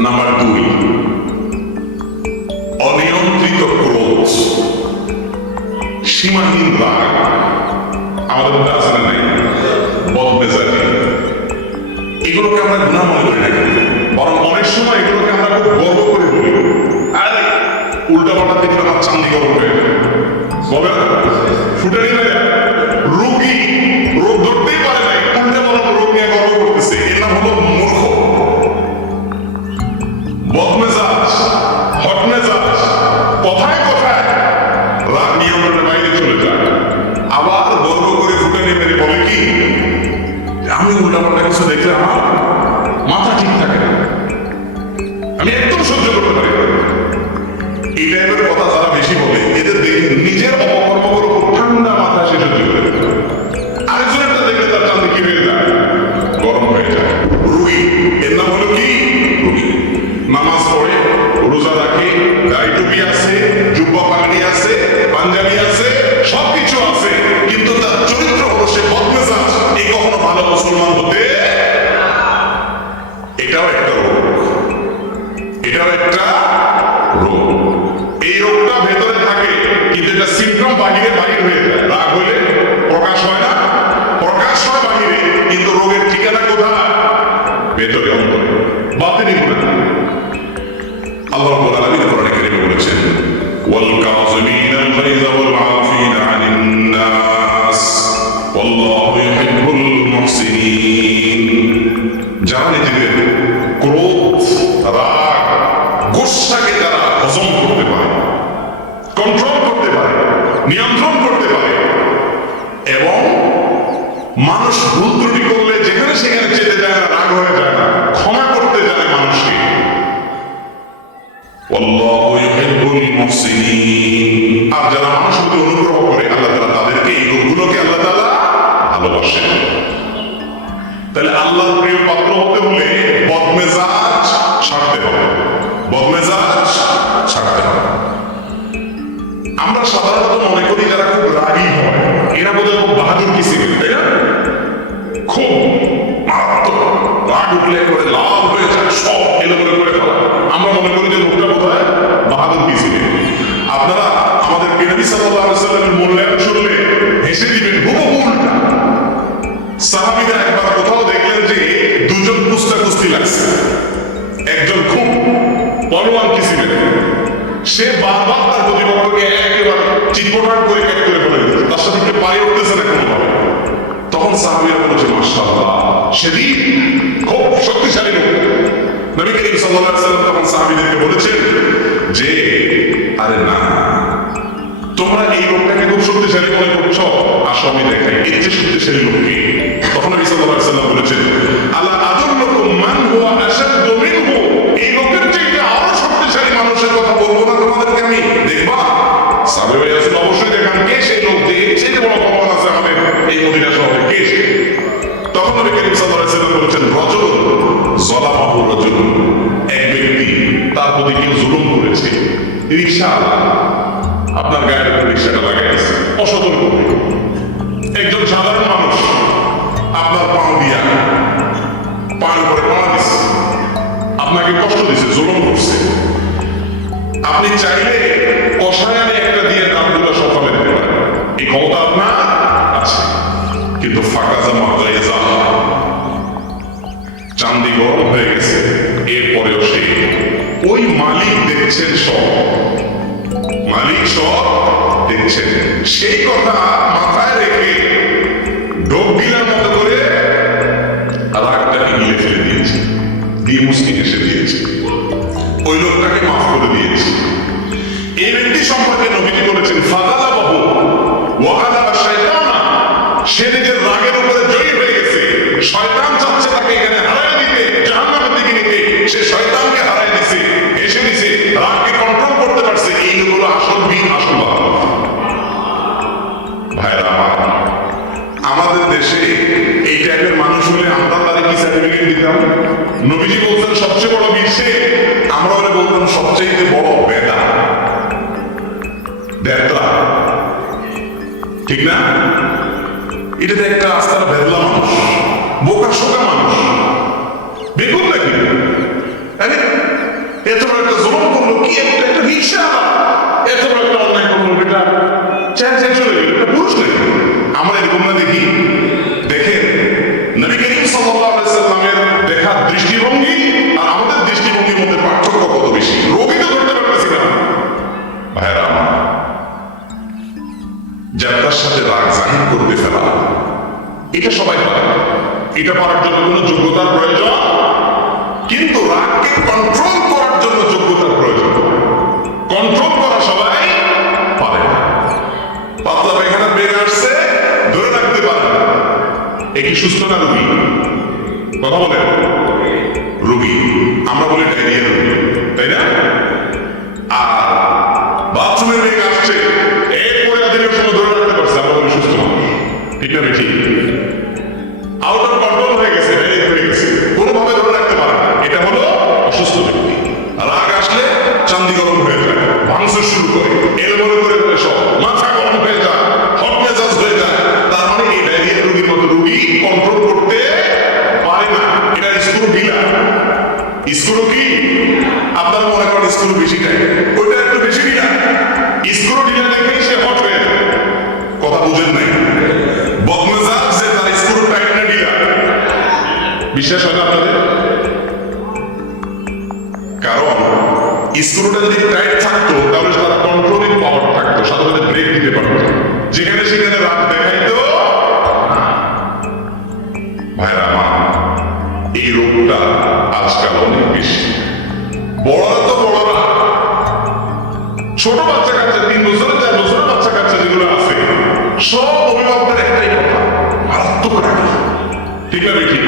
নাম্বার 2, অনিয়ন্ত্রিত ক্রোধ, সীমাহীন রাগ। আমাদের মধ্যে আছে না নাই? বদমেজাজি, এগুলোকে আমরা গুনাহ মনে করি না, বরং অনেক সময় এগুলোকে আমরা খুব গর্ব করে বলি। আরে উল্টা পাল্টা দেখলে আমার চান্দি গরম হয়ে যায়, বলে না ফুটে নিয়ে রোগী রোগ ধরতেই পারে নাই, উল্টে বরং রোগ নিয়ে গর্ব করতেছে। এর নাম হলো মূর্খ। বদমেজাজ, হটমেজাজ, কথায় কথায় রাগ নিয়ন্ত্রণের বাইরে চলে যায়, আবার গর্ব করে ফুটে নিয়ে মেরে বলে কি আমি উল্টা পাল্টা কিছু দেখলে আমার মাথা ঠিক থাকে না, আমি একদম সহ্য করতে পারি না। এই টাইপের কথা যারা বেশি বলে এদের দেখে নিজের অপকর্মগুলো খুব ঠান্ডা মাথা সে সহ্য করে। আরেকজনেরটা দেখলে তার চাঁদে কি হয়ে যায়? গরম হয়ে যায়। রুগী, এর নাম হলো কি? রুগী। নামাজ পড়ে, রোজা রাখে, দাড়ি টুপি আছে, জুব্বা পাগড়ি আছে, পাঞ্জাবি আছে, সবকিছু আছে, কিন্তু তার চরিত্র হলো সে বদমেজাজ। এই কখনো ভালো মুসলমান হতে, এটাও একটা রোগ, এটাও একটা রোগ। এই রোগটা ভেতরে থাকে, কিন্তু এটা সিমটম বাহিরে বাহির হয়ে যায়। রাগ হলে প্রকাশ হয় না, প্রকাশ হয় বাহিরে, কিন্তু রোগের ঠিকানা কোথায়? ভেতরে, অন্তরে, বাতিনি গুনাহ। আল্লাহ রাব্বুল আলামিন কোরআনে কারীমে বলেছেন, ওয়াল কাযিমিনাল গায়যা ওয়াল আফিনা আনিন নাস ওয়াল্লাহু ইউহিব্বুল মুহসিনিন। যারা নিজেদের ক্রোধ, রাগ, গোসাকে যারা হজম করতে পারে, কন্ট্রোল করতে পারে, নিয়ন্ত্রণ করতে পারে, এবং মানুষ ভুল ত্রুটি করলে যেখানে সেখানে চেতে যায় না, রাগ হয়ে যায় না, ক্ষমা করতে জানে মানুষকে। আল্লাহু ইউহিব্বুল মুহসিনিন। আর যারা মানুষের প্রতি অনুগ্রহ করে আল্লাহ তাআলা তাদেরকে, এই গুণগুলোকে আল্লাহ তাআলা ভালোবাসেন। তাহলে আল্লাহর প্রিয় পাত্র হতে হলে বদমেজাজ ছাড়তে হবে, বদমেজাজ ছাড়তে হবে। আমরা সাধারণত মনে করি যারা খুব রাগী হয় এরা বোধহয় খুব বাহাদুর কিসিমের, তাই না? খুব মারাত্মক রাগ উঠলে করে লাভ হয়ে যায়, সব এলোমেলো করে ফেলা। আমরা মনে করি যে লোকটা বোধহয় বাহাদুর কিসিমের। আপনারা আমাদের নবী সাল্লাল্লাহু আলাইহি ওয়াসাল্লামের মূল্যায়ন শুনলে হেসে দিবেন, হুবহু উল্টা। সাহাবীরা একবার কোথাও দেখলেন যে দুজন কুস্তি লাগছে, একজন খুব বলবান কিসিমের, সে বারবার তার প্রতিপক্ষকে একেবারে চিৎপটাট করে কেটে করে ফেলে দিচ্ছে, তার সাথে একটু পায়ে উঠতেছে না কোনোভাবে। তখন সাহাবীরা বলেছে, মাশাআল্লাহ, সেদিন খুব শক্তিশালী লোক। নবী করিম সাল্লাল্লাহু আলাইহি ওয়াসাল্লাম তখন সাহাবীদেরকে বলেছেন যে আরে না, তোমরা এই লোকটাকে খুব শক্তিশালী মনে করছো, আসো আমি দেখাই এর চেয়ে শক্তিশালী লোক কি। তখন নবী সাল্লাল্লাহু আলাইহি ওয়াসাল্লাম বলেছেন, আলা আদুল্লুকুম মান হুয়া আশাদ্দু মিনহু। এই লোকের চেয়ে আরো শক্তিশালী মানুষের কথা বলবো না তোমাদেরকে আমি? দেখবা? সাহাবী রাসূল অবশ্যই দেখান কে সেই লোক, দিয়ে চেয়ে বড় ক্ষমতা আছে আমাদের এই মদিনা শহরে, কে সে? তখন নবী করিম সাল্লাল্লাহু আলাইহি ওয়াসাল্লাম বলেছেন, রাজুল যালামাহু রাজুল, এক ব্যক্তি তার প্রতি কেউ জুলুম করেছে। রিকশা আপনার গায়ের উপর রিকশাটা লাগাইছে অসতর্ক, একজন সাধারণ মানুষ আপনার পাও দিয়া পায়ের উপরে পা দিচ্ছে, আপনাকে কষ্ট দিচ্ছে, জুলুম করছে। আপনি চাইলে কষায়ানে একটা দিয়ে দাঁতগুলো সফল দিতে পারেন, এই ক্ষমতা আপনার আছে। কিন্তু ফাঁকা জামা গায়ে যা চান্দি গরম হয়ে গেছে, এরপরেও সে ওই মালিক দেখছেন সব, মালিক সব দেখছেন, সেই কথা মাথায় রেখে ডোব গিলার মতো করে রাগটাকে গিলে ফেলে দিয়েছে, দিয়ে মুসকি হেসে দিয়েছে, ওই লোকটাকে মাফ করে দিয়েছে। এই ব্যক্তি সম্পর্কে নবীজি বলেছেন ফাদালা বাহু ওয়াহাদা শয়তানা, সে নিজের রাগের উপরে জয়ী হয়ে গেছে, শয়তান চাচ্ছে তাকে এখানে হারায় দিতে, জাহান্নামের দিকে নিতে, সে শয়তানকে হারায় দিছে, এসে দিছে, রাগকে কন্ট্রোল করতে পারছে। এই লোকগুলো আসল বীর, আসল বাহাদুর। ভাইরা আমার, আমাদের দেশে এই টাইপের মানুষ হলে আমরা তাদের কি সার্টিফিকেট দিতাম? নবীজি বলতেন সবচেয়ে বড় বীর সে, আমরা ওরা বলতাম সবচেয়ে বড় বেদা, বেদা, ঠিক না? এটাতে একটা আস্তারা বেদলা মানুষ, বোকা শোকা মানুষ, বেগুন নাকি এত বড় একটা জুলুম করলো, কি একটা রিক্সা এত বড় একটা অন্যায় করলো, বেটা চার চার চলে গেল, এটা পুরুষ নাকি? আমরা এরকম না দেখি? দেখেন নবী করিম সাল্লাল্লাহু আলাইহি সাল্লামের দেখার দৃষ্টিভঙ্গি আর আমাদের দৃষ্টিভঙ্গির মধ্যে পার্থক্য কত বেশি, রোগী তো ধরতে পারতেছি না। ভাইরা আমার, যাত্রার সাথে রাগ জাহির করতে ফেলা, এটা সবাই পারে, এটা পারার জন্য কোনো যোগ্যতার প্রয়োজন, কিন্তু রাগকে কন্ট্রোল করার জন্য যোগ্যতার প্রয়োজন। কন্ট্রোল করা সবাই পারে না। পাতলা পায়খানার বেগ আসছে, ধরে রাখতে পারে না, একই সুস্থ না রোগী? কথা বলেন, রোগী। আমরা বলি ডায়রিয়া রোগী, তাই না? আর বাথরুমের বেগ আসছে, এরপরে আদিনের সময় ধরে রাখতে পারছে, আমরা বলি সুস্থ মানুষ, ঠিক না? ঠিক, আউট অফ কন্ট্রোল হয়ে গেছে, হয়ে গেছে, কোনোভাবে ধরে রাখতে পারে না, এটা হলো অসুস্থ ব্যক্তি। রাগ আসলে চান্দি গরম হয়ে যায়, ভাঙচুর শুরু করে, এলোমেলো করে ফেলে সব, মাথা গরম হয়ে যায়, হট মেজাজ হয়ে যায়। তার মানে এই ডায়রিয়া রোগীর মতো রোগী কন্ট্রোল করতে পারে না। এটা স্ক্রু ঢিলা, স্ক্রু কি আপনারা মনে করেন স্ক্রু বেশি টাইট, ওইটা একটু বেশি ঢিলা, স্ক্রু ঢিলা দেখে সে হট হয়ে যায়। কথা বুঝেন নাই? বদমেজাজ যে তার স্ক্রু টাইট না ঢিলা, বিশ্বাস হয় না আপনাদের? কারণ স্ক্রুটা যদি টাইট থাকতো তাহলে তারা কন্ট্রোলিং পাওয়ার থাকতো, সাথে সাথে ব্রেক দিতে পারতো, যেখানে সেখানে রাগ দেখাইতো। ভাইরা আমার, এই রোগটা আজকাল অনেক বেশি। বড়রা তো বড়রা, ছোট বাচ্চা কাচ্চা, 3 বছরের 4 বছরের বাচ্চা কাচ্চা যেগুলো আছে, সব অভিভাবকদের একটাই কথা, মারাত্মক রাগী, ঠিক না? ঠিক,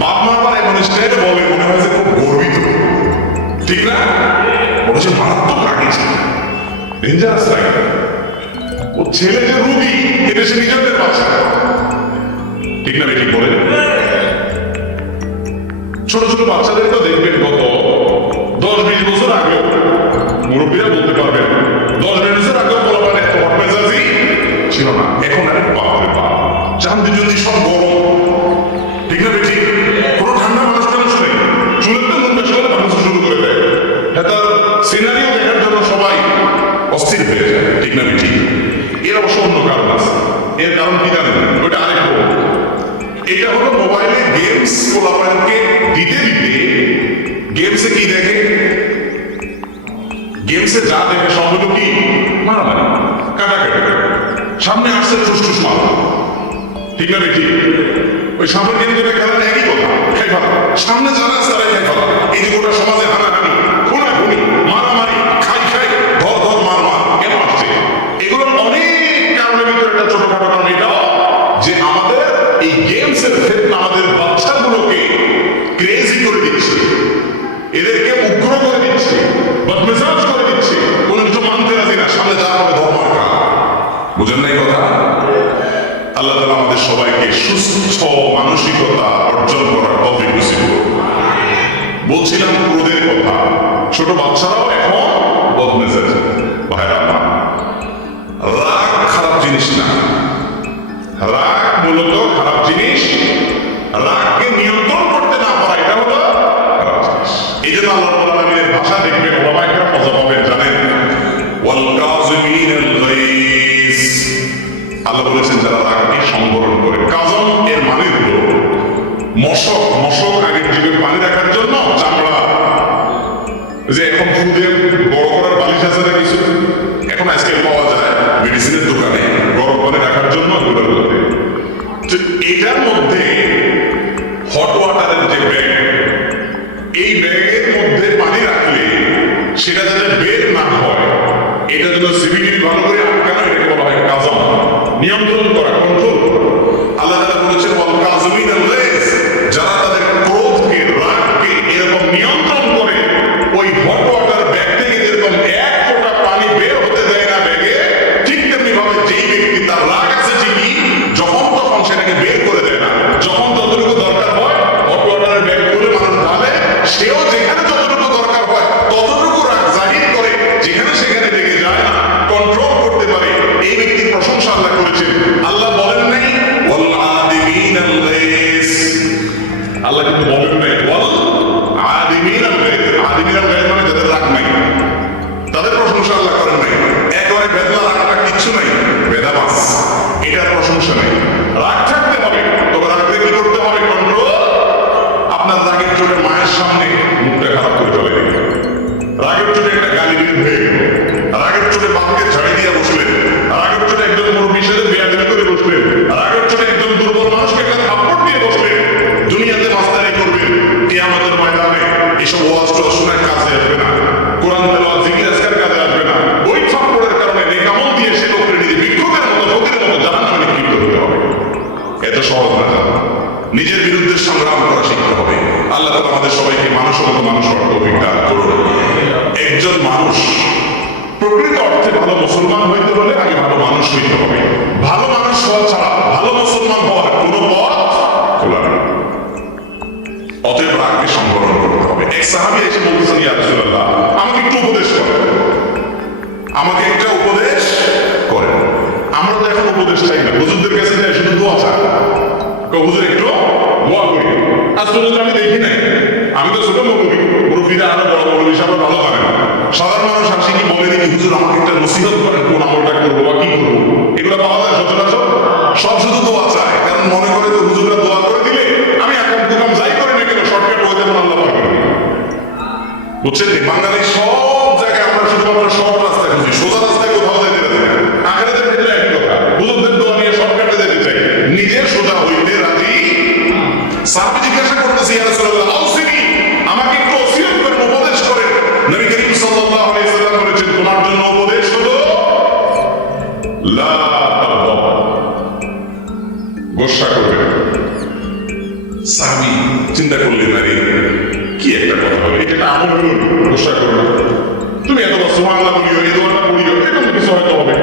বাপ মা আবার এমন স্টাইলে বলে মনে হয় যে খুব গর্বিত, ঠিক না? ওরা যে মারাত্মক রাগী, ডেঞ্জারাস রাগী। ও ছেলে যে রুগী, এটা সে নিজেদের বাচ্চা, ঠিক না? ঠিক বলে। ছোট ছোট বাচ্চাদের তো দেখবেন গত 10-20 বছর আগে, মুরব্বীরা বলতে পারবেন 10-20 বছর আগেও বলা এত হট মেজাজি ছিল না। এখন আর বাপরে বাপ, চান্দি যদি সব গরম, ঠিক না? ঠিক, কোনো ঠান্ডা মানুষ টানুষ নেই, চুলের তো মুন্ডা সবাই মানুষ শুরু করে দেয়, তার সিনারিও দেখার জন্য সবাই অস্থির হয়ে যায়, ঠিক না? ঠিক, এর অবশ্য অন্য কারণ আছে। এর কারণ কি জানেন? ওইটা আরেক, এটা হলো মোবাইলে গেমস পোলাপানকে দিতে দিতে, গেমসে কি দেখে, গেমসে যা দেখে সব হলো কি মারামারি, কাটাকাটি, সামনে আসছে ঠুসঠুস মারা, ঠিক না? ঠিক, ওই সামনে গেম যেটা খেলেন একই কথা, খাই ফেলা, সামনে যারা আছে তারাই খাই ফেলা। এই যে গোটা সমাজে হানাহানি, খুনাখুনি, মারামারি, খাই খাই, ধর ধর মার মার, কেন আসছে? এগুলোর অনেক কারণের ভিতরে একটা ছোটখাটো কারণ এটাও যে আমাদের এই গেমসের ক্ষেত্রে আমাদের বাচ্চাগুলোকে ক্রেজি করে দিচ্ছে, এদেরকে উগ্র করে দিচ্ছে, বদমেজাজ করে দিচ্ছে, কোনো কিছু মানতে রাজি না, সামনে যারা হবে ধর্মার্কা। বুঝেন নাই কথা? আল্লাহ তাআলা আমাদের সবাইকে সুস্থ মানসিকতা অর্জন করার তৌফিক নসিব করুন। বলছিলাম ক্রোধের কথা, ছোট বাচ্চারাও এখন বদমেজাজ। ভাইরা আমার, রাগ খারাপ জিনিস না, রাগ মূলত খারাপ জিনিস, রাগকে নিয়ন্ত্রণ করতে না পারা এটা হলো খারাপ জিনিস। এই জন্য আল্লাহ রাব্বুল আলামিনের ভাষা দেখবেন, ওলামায়ে কেরাম মজা পাবেন, জানেন ওয়াল কাযিমিনাল গায়জ, আল্লাহ বলেছেন যারা রাগকে সংবরণ করে। কাযম এর মানে হলো মশক, মশক সেটা যাতে বের না হয়, এটা জন্য সিভিটি ভালো করে আটকানো, এটাকে বলা হয় কাজাম, নিয়ন্ত্রণ করা, কন্ট্রোল করা। আল্লাহ তাআলা বলেছেন ওয়াল কাযিমিনাল গায়জ, যারা তাদের ক্রোধকে, রাগকে এরকম নিয়ন্ত্রণ করে, ওই হট ওয়াটার ব্যাগ থেকে যেরকম এক ফোঁটা পানি বের হতে দেয় না ব্যাগে, ঠিক তেমনি ভাবে যেই ব্যক্তি তার রাগ আছে ঠিকই, যখন তখন সেটাকে বের করে দেয় না। যখন যতটুকু দরকার হয় হট ওয়াটারের ব্যাগ খুলে মানুষ ঢালে, সেও যেখানে যতটুকু দরকার হয় ততটুকু রাগ জাহির করে, যেখানে সেখানে লেগে যায় না, কন্ট্রোল করতে পারে। এই ব্যক্তির প্রশংসা আল্লাহ করেছেন। আল্লাহ বলেন নাই ওয়াল আদিমিনাল গায়জ, আল্লাহ কিন্তু বলেন নাই ওয়াল আদিমিনাল গায়জ। আদিমিনাল গায়জ মানে যাদের রাগ নাই, তাদের প্রশংসা আল্লাহ করেন নাই। একেবারে বেদনা রাগটা কিচ্ছু নাই, বেদাবাস, এটার প্রশংসা নাই। রাগ থাকতে হবে, তবে রাগকে কি করতে হবে? কন্ট্রোল। আপনার রাগের চোটে মায়ের সামনে মুখটা খারাপ করে ফেলে দিলেন, রাগের চোটে একটা গালি বের হয়ে গেল, রাগের চোটে বাপকে ঝাড়ি দিয়ে বসলেন, রাগের চোটে একজন মুরব্বীর সাথে বেয়াদবি করে বসলেন, রাগের চোটে একজন দুর্বল মানুষকে একটা থাপ্পড় দিয়ে বসলেন। দুনিয়াতে মাস্তানি করবেন, কিয়ামতের ময়দানে এসব ওয়াজ টোয়াজ শোনার কাজে আসবে না, কোরআন তেলাওয়াত জিকির আজকার কাজে আসবে না। ওই থাপ্পড়ের কারণে নেক আমল দিয়ে সে লোককে নিজে ভিক্ষুকের মতো, ফকিরের মতো জাহান্নামে নিক্ষিপ্ত হতে হবে। এত সহজ না। নিজের বিরুদ্ধে সংগ্রাম করা শিখতে হবে। আল্লাহ তাআলা আমাদের সবাইকে মানুষের মানুষ হওয়ার তৌফিক দান করুন। একজন মানুষ প্রকৃত অর্থে ভালো মুসলমান হইতে হলে আগে ভালো মানুষ হইতে হবে। ভালো মানুষ হওয়া ছাড়া ভালো মুসলমান হওয়ার কোনো পথ খোলা নেই। অতএব রাগকে সংবরণ করতে হবে। এক সাহাবী এসে বলতেছেন, ইয়া রাসূলুল্লাহ, আমাকে একটু উপদেশ করেন, আমাকে একটা উপদেশ করেন। আমরা তো এখন উপদেশ চাই না, হুজুরদের কাছে যাই শুধু দোয়া চাই। হুজুর একটু দোয়া করি, আজ পর্যন্ত আমি দেখি নাই। আমি তো ছোট মুরব্বীরা আরো বড় বড় বিষয় ভালো জানে না। সাধারণ মানুষ আসে কি বলে দেখি, হুজুর আমাকে একটা নসিহত করেন, কোন আমলটা করবো বা কি করবো। এগুলো পাওয়া যায় সচরাচর? সব শুধু দোয়া চায়, কারণ মনে করে যে হুজুররা দোয়া করে দিলে আমি এখন দুকাম যাই করি না কেন শর্টকাট হয়ে যাবো, আল্লাহ পাক করে দিবে। বুঝছেন? বাঙালি সব জায়গায় আমরা শুধুমাত্র শর্ট রাস্তায় খুঁজি, সোজা রাস্তায় কোথাও যেতে চাই না। আখেরাতের ক্ষেত্রে একই কথা, হুজুরদের দোয়া নিয়ে শর্টকাটে যেতে চাই, নিজে সোজা হইতে রাজি। সাহাবী জিজ্ঞাসা করতেছে, ইয়া রাসূলুল্লাহ আউসিনি, আমাকে একটু ওসিয়ত করেন, উপদেশ করেন। নবী করিম সাল্লাল্লাহু আলাইহি সাল্লাম বলেছেন, তোমার জন্য উপদেশ হলো লা তাগদাব, গোসা করবে না। সাহাবী চিন্তা করলেন, আরে কি একটা কথা হলো, এটা একটা আমল হলো, গোসা করবে না। তুমি এত সুবহানাল্লাহ বলিও, এই দোয়াটা পড়িও, এরকম কিছু হয়তো হবে।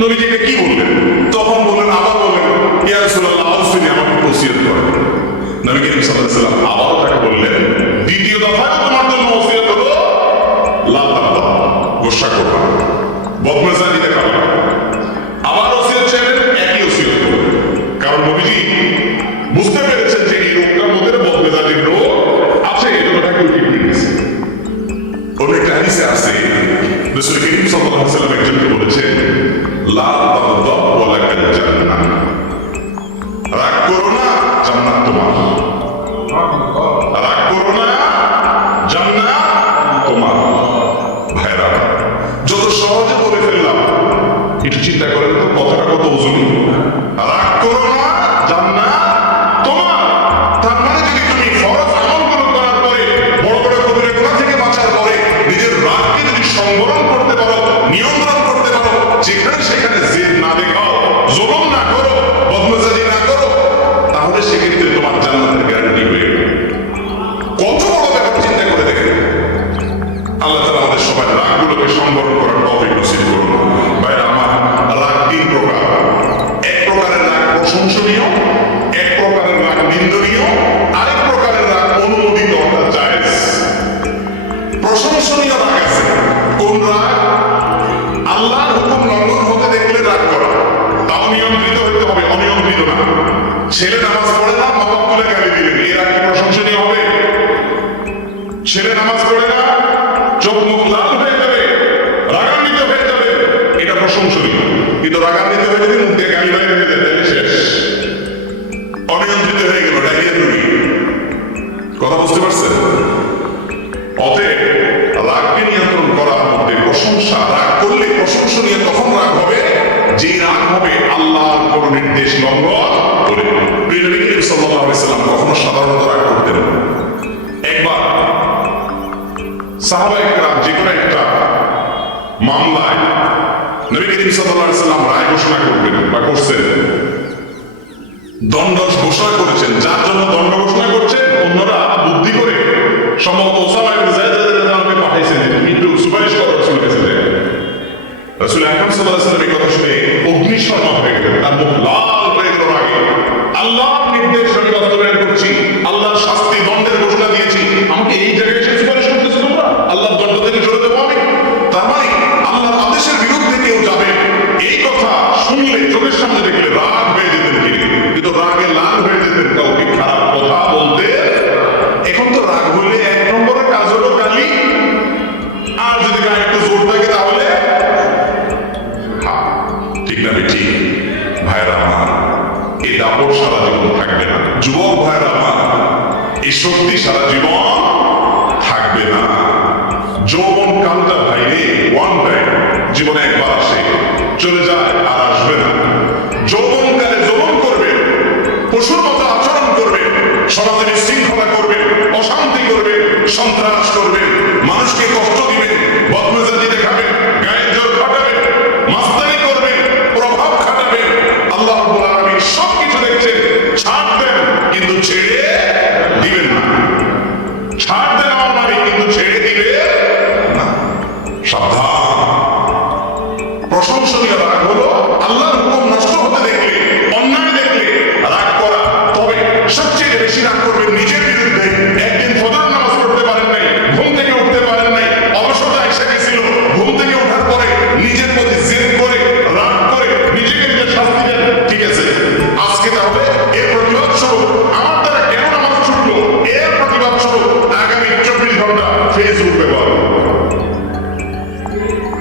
নবীজি এটা কি বললেন? তখন বললেন, আবার বলেন, ইয়া রাসূলুল্লাহ আউসিনি, আমাকে ওসিয়ত করেন। নবী করিম সাল্লাল্লাহু আলাইহি ওয়াসাল্লাম আবার তাকে বললেন, দ্বিতীয় দফায় তোমার জন্য ওসিয়ত হলো লা তাগদাব, গোসা করবে না, বদমেজাজি দেখাবে না। আবার ওসিয়ত চাইলেন, একই ওসিয়ত করলেন। কারণ নবীজি বুঝতে পেরেছেন যে এই রোগটার মধ্যে বদমেজাজির রোগ আছে, এজন্য তাকে ঠিক করে দিয়েছে। অনেক হাদিসে আছে রাসূল করিম সাল্লাল্লাহু আলাইহি ওয়াসাল্লাম একজনকে বলেছেন, লা তাগদাব ওয়া লাকাল জান্নাহ, রাগ করো না, জান্নাত তোমার। রাগ করো না, জান্নাত তোমার। ভাইরা, যত সহজে বলে ফেললাম, একটু চিন্তা করেন তো কথাটা কত ওজনী। রাগ করো না, জান্নাত তোমার। তার মানে যদি তুমি ফরজ আমলগুলো করার পরে, বড় বড় কবিরা গুনাহ থেকে বাঁচার পরে নিজের রাগকে যদি সংবরণ করতে পারো, নিয়ন্ত্রণ করতে পারো, যেখানে সেখানে জেদ না দেখাও, জুলুম না করো, বদমেজাজি না করো, তাহলে সেক্ষেত্রে তোমার জান্নাতের গ্যারান্টি হয়ে গেল। কত বড় ব্যাপার চিন্তা করে দেখেন। আল্লাহ তাআলা আমাদের সবাই রাগগুলোকে সংবরণ করার তৌফিক নসিব করুন। ভাইরা আমার, রাগ তিন প্রকার। এক প্রকারের রাগ প্রশংসনীয়, এক প্রকারের রাগ নিন্দনীয়, আরেক প্রকারের রাগ অনুমোদিত অর্থাৎ জায়েজ। প্রশংসনীয় রাগ আছে। কোন রাগ? আল্লাহর হুকুম লঙ্ঘন হতে দেখলে রাগ করা, তাও নিয়ন্ত্রিত হতে হবে, অনিয়ন্ত্রিত না। ছেলে নামাজ পড়ে না, মা বাপ তুলে গালি দিলেন, এই রাগ কি প্রশংসনীয় হবে? ছেলে নামাজ পড়ে না, চোখ মুখ লাল হয়ে যাবে, রাগান্বিত হয়ে যাবে, এটা প্রশংসনীয়। কিন্তু রাগান্বিত হয়ে যদি মুখ দিয়ে গালি বাইরে হয়ে যায়, তাহলে শেষ, অনিয়ন্ত্রিত হয়ে গেল, ডায়রিয়ার রোগী। কথা বুঝতে পারছেন? অতএব রাগকে নিয়ন্ত্রণ করার মধ্যে প্রশংসা, রাগ করলে প্রশংসনীয় তখন রাগ হবে যে রাগ হবে আল্লাহর কোন নির্দেশ লঙ্ঘন করে। প্রিয় নবী করিম সাল্লাল্লাহু আলাইহি ওয়াসাল্লাম কখনো সাধারণত রাগ করতেন না। একবার সাহাবায়ে কেরাম যে কোনো একটা সাল্লাল্লাহু আলাইহি ওয়াসাল্লাম রায় ঘোষণা করবেন বা করছেন, দণ্ড ঘোষণা করেছেন, যার জন্য দণ্ড ঘোষণা করছেন অন্যরা বুদ্ধি করে সম্ভবত ওসামা ইবনে যায়েদ রাদিয়াল্লাহু আনহুকে পাঠাইছেন, তুমি একটু সুপারিশ করো রাসূলের কাছে। রাসূল আকরাম সাল্লাল্লাহু আলাইহি ওয়াসাল্লাম এই কথা শুনে অগ্নিশর্মা হয়ে গেলেন, তার মুখ লাল হয়ে গেল রাগে। আল্লাহর নির্দেশ আমি বাস্তবায়ন করছি, আল্লাহর শাস্তি দণ্ডের ঘোষণা দিয়েছি, আমাকে এই জায়গায় এসে সুপারিশ করতেছো তোমরা? আল্লাহর দণ্ড থেকে সরে দেবো আমি? তার মানে আল্লাহর আদেশের বিরুদ্ধে কেউ যাবে, এই কথা শুনলে চোখের সামনে দেখলে রাগ হয়ে যেতেন তিনি, কিন্তু রাগে লাল হয়ে যেতেন কাউকে খারাপ কথা বলতে। এখন তো রাগ হলে এক নম্বরের কাজ হলো গালি, আর যদি গায়ে একটু জোর থাকে তাহলে ঠিক না ঠিক? ভাইরা আমার, এই দাপট সারা জীবন থাকবে না। যুবক ভাইরা আমার, এই শক্তি সারা জীবন থাকবে না। যৌবন কালটা ভাইরে ওয়ান টাইম, জীবনে একবার আসে, চলে যায় আর আসবে না। যৌবন কালে যৌবন করবে, পশুর মতো আচরণ করবে, সমাজে বিশৃঙ্খলা করবে, অশান্তি করবে, সন্ত্রাস করবে, মানুষকে কষ্ট দিবে, বদমেজাজি দেখাবে, গায়ের জোর খাটাবে, মাস্তানি করবে, প্রভাব খাটাবে। আল্লাহ রাব্বুল আলামিন সবকিছু দেখছেন, ছাড় দেন কিন্তু ছেড়ে দিবেন না। ছাড় দেন আমার মানে, কিন্তু ছেড়ে দিবে না। সাবধান। প্রশংসনীয় রাগ হলো আল্লাহর হুকুম নষ্ট হতে দেখলে, অন্যায় দেখলে রাগ করা। তবে সবচেয়ে বেশি রাগ করবেন নিজের বিরুদ্ধে। একদিন ফজর নামাজ পড়তে পারেন নাই, ঘুম থেকে উঠতে পারেন নাই, অলসতা এসে গেছিল, ঘুম থেকে ওঠার পরে নিজের প্রতি জেদ করে, রাগ করে নিজেকে নিজে শাস্তি দেন। ঠিক আছে, আজকে তাহলে এর প্রতিবাদ স্বরূপ আমার দ্বারা কেন নামাজ ছুটলো, এর প্রতিবাদ স্বরূপ আগামী 24 ঘন্টা ফেসবুক ব্যবহার।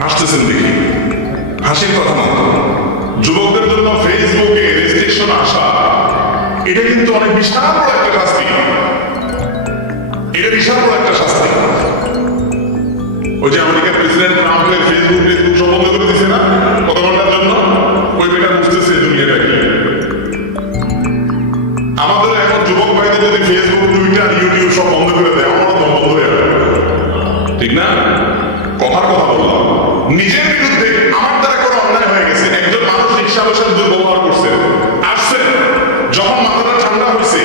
হাসতেছেন দেখি, হাসির কথা না। যুবকদের জন্য ফেসবুকে রেজিস্ট্রেশন আসা, এটা কিন্তু অনেক বিশাল বড় একটা শাস্তি। এটা বিশাল বড় একটা শাস্তি। ওই যে আমেরিকার প্রেসিডেন্ট ট্রাম্পের ফেসবুক সব বন্ধ করে দিচ্ছে না কত ঘন্টার জন্য, ওই বেটা বুঝতেছে দুনিয়াটা কি। আমাদের এখন যুবক ভাইদের যদি ফেসবুক, টুইটার, ইউটিউব সব বন্ধ করে দেয়, আমারও দম বন্ধ হয়ে যাবে। ঠিক না? কথার কথা বললাম, নিজের বিরুদ্ধে আমার দ্বারা কোনো অন্যায় হয়ে গেছে, একজন মানুষ রিক্সা বসে দুর্ব্যবহার করছে, আসছে, যখন মাথাটা ঠান্ডা হয়েছে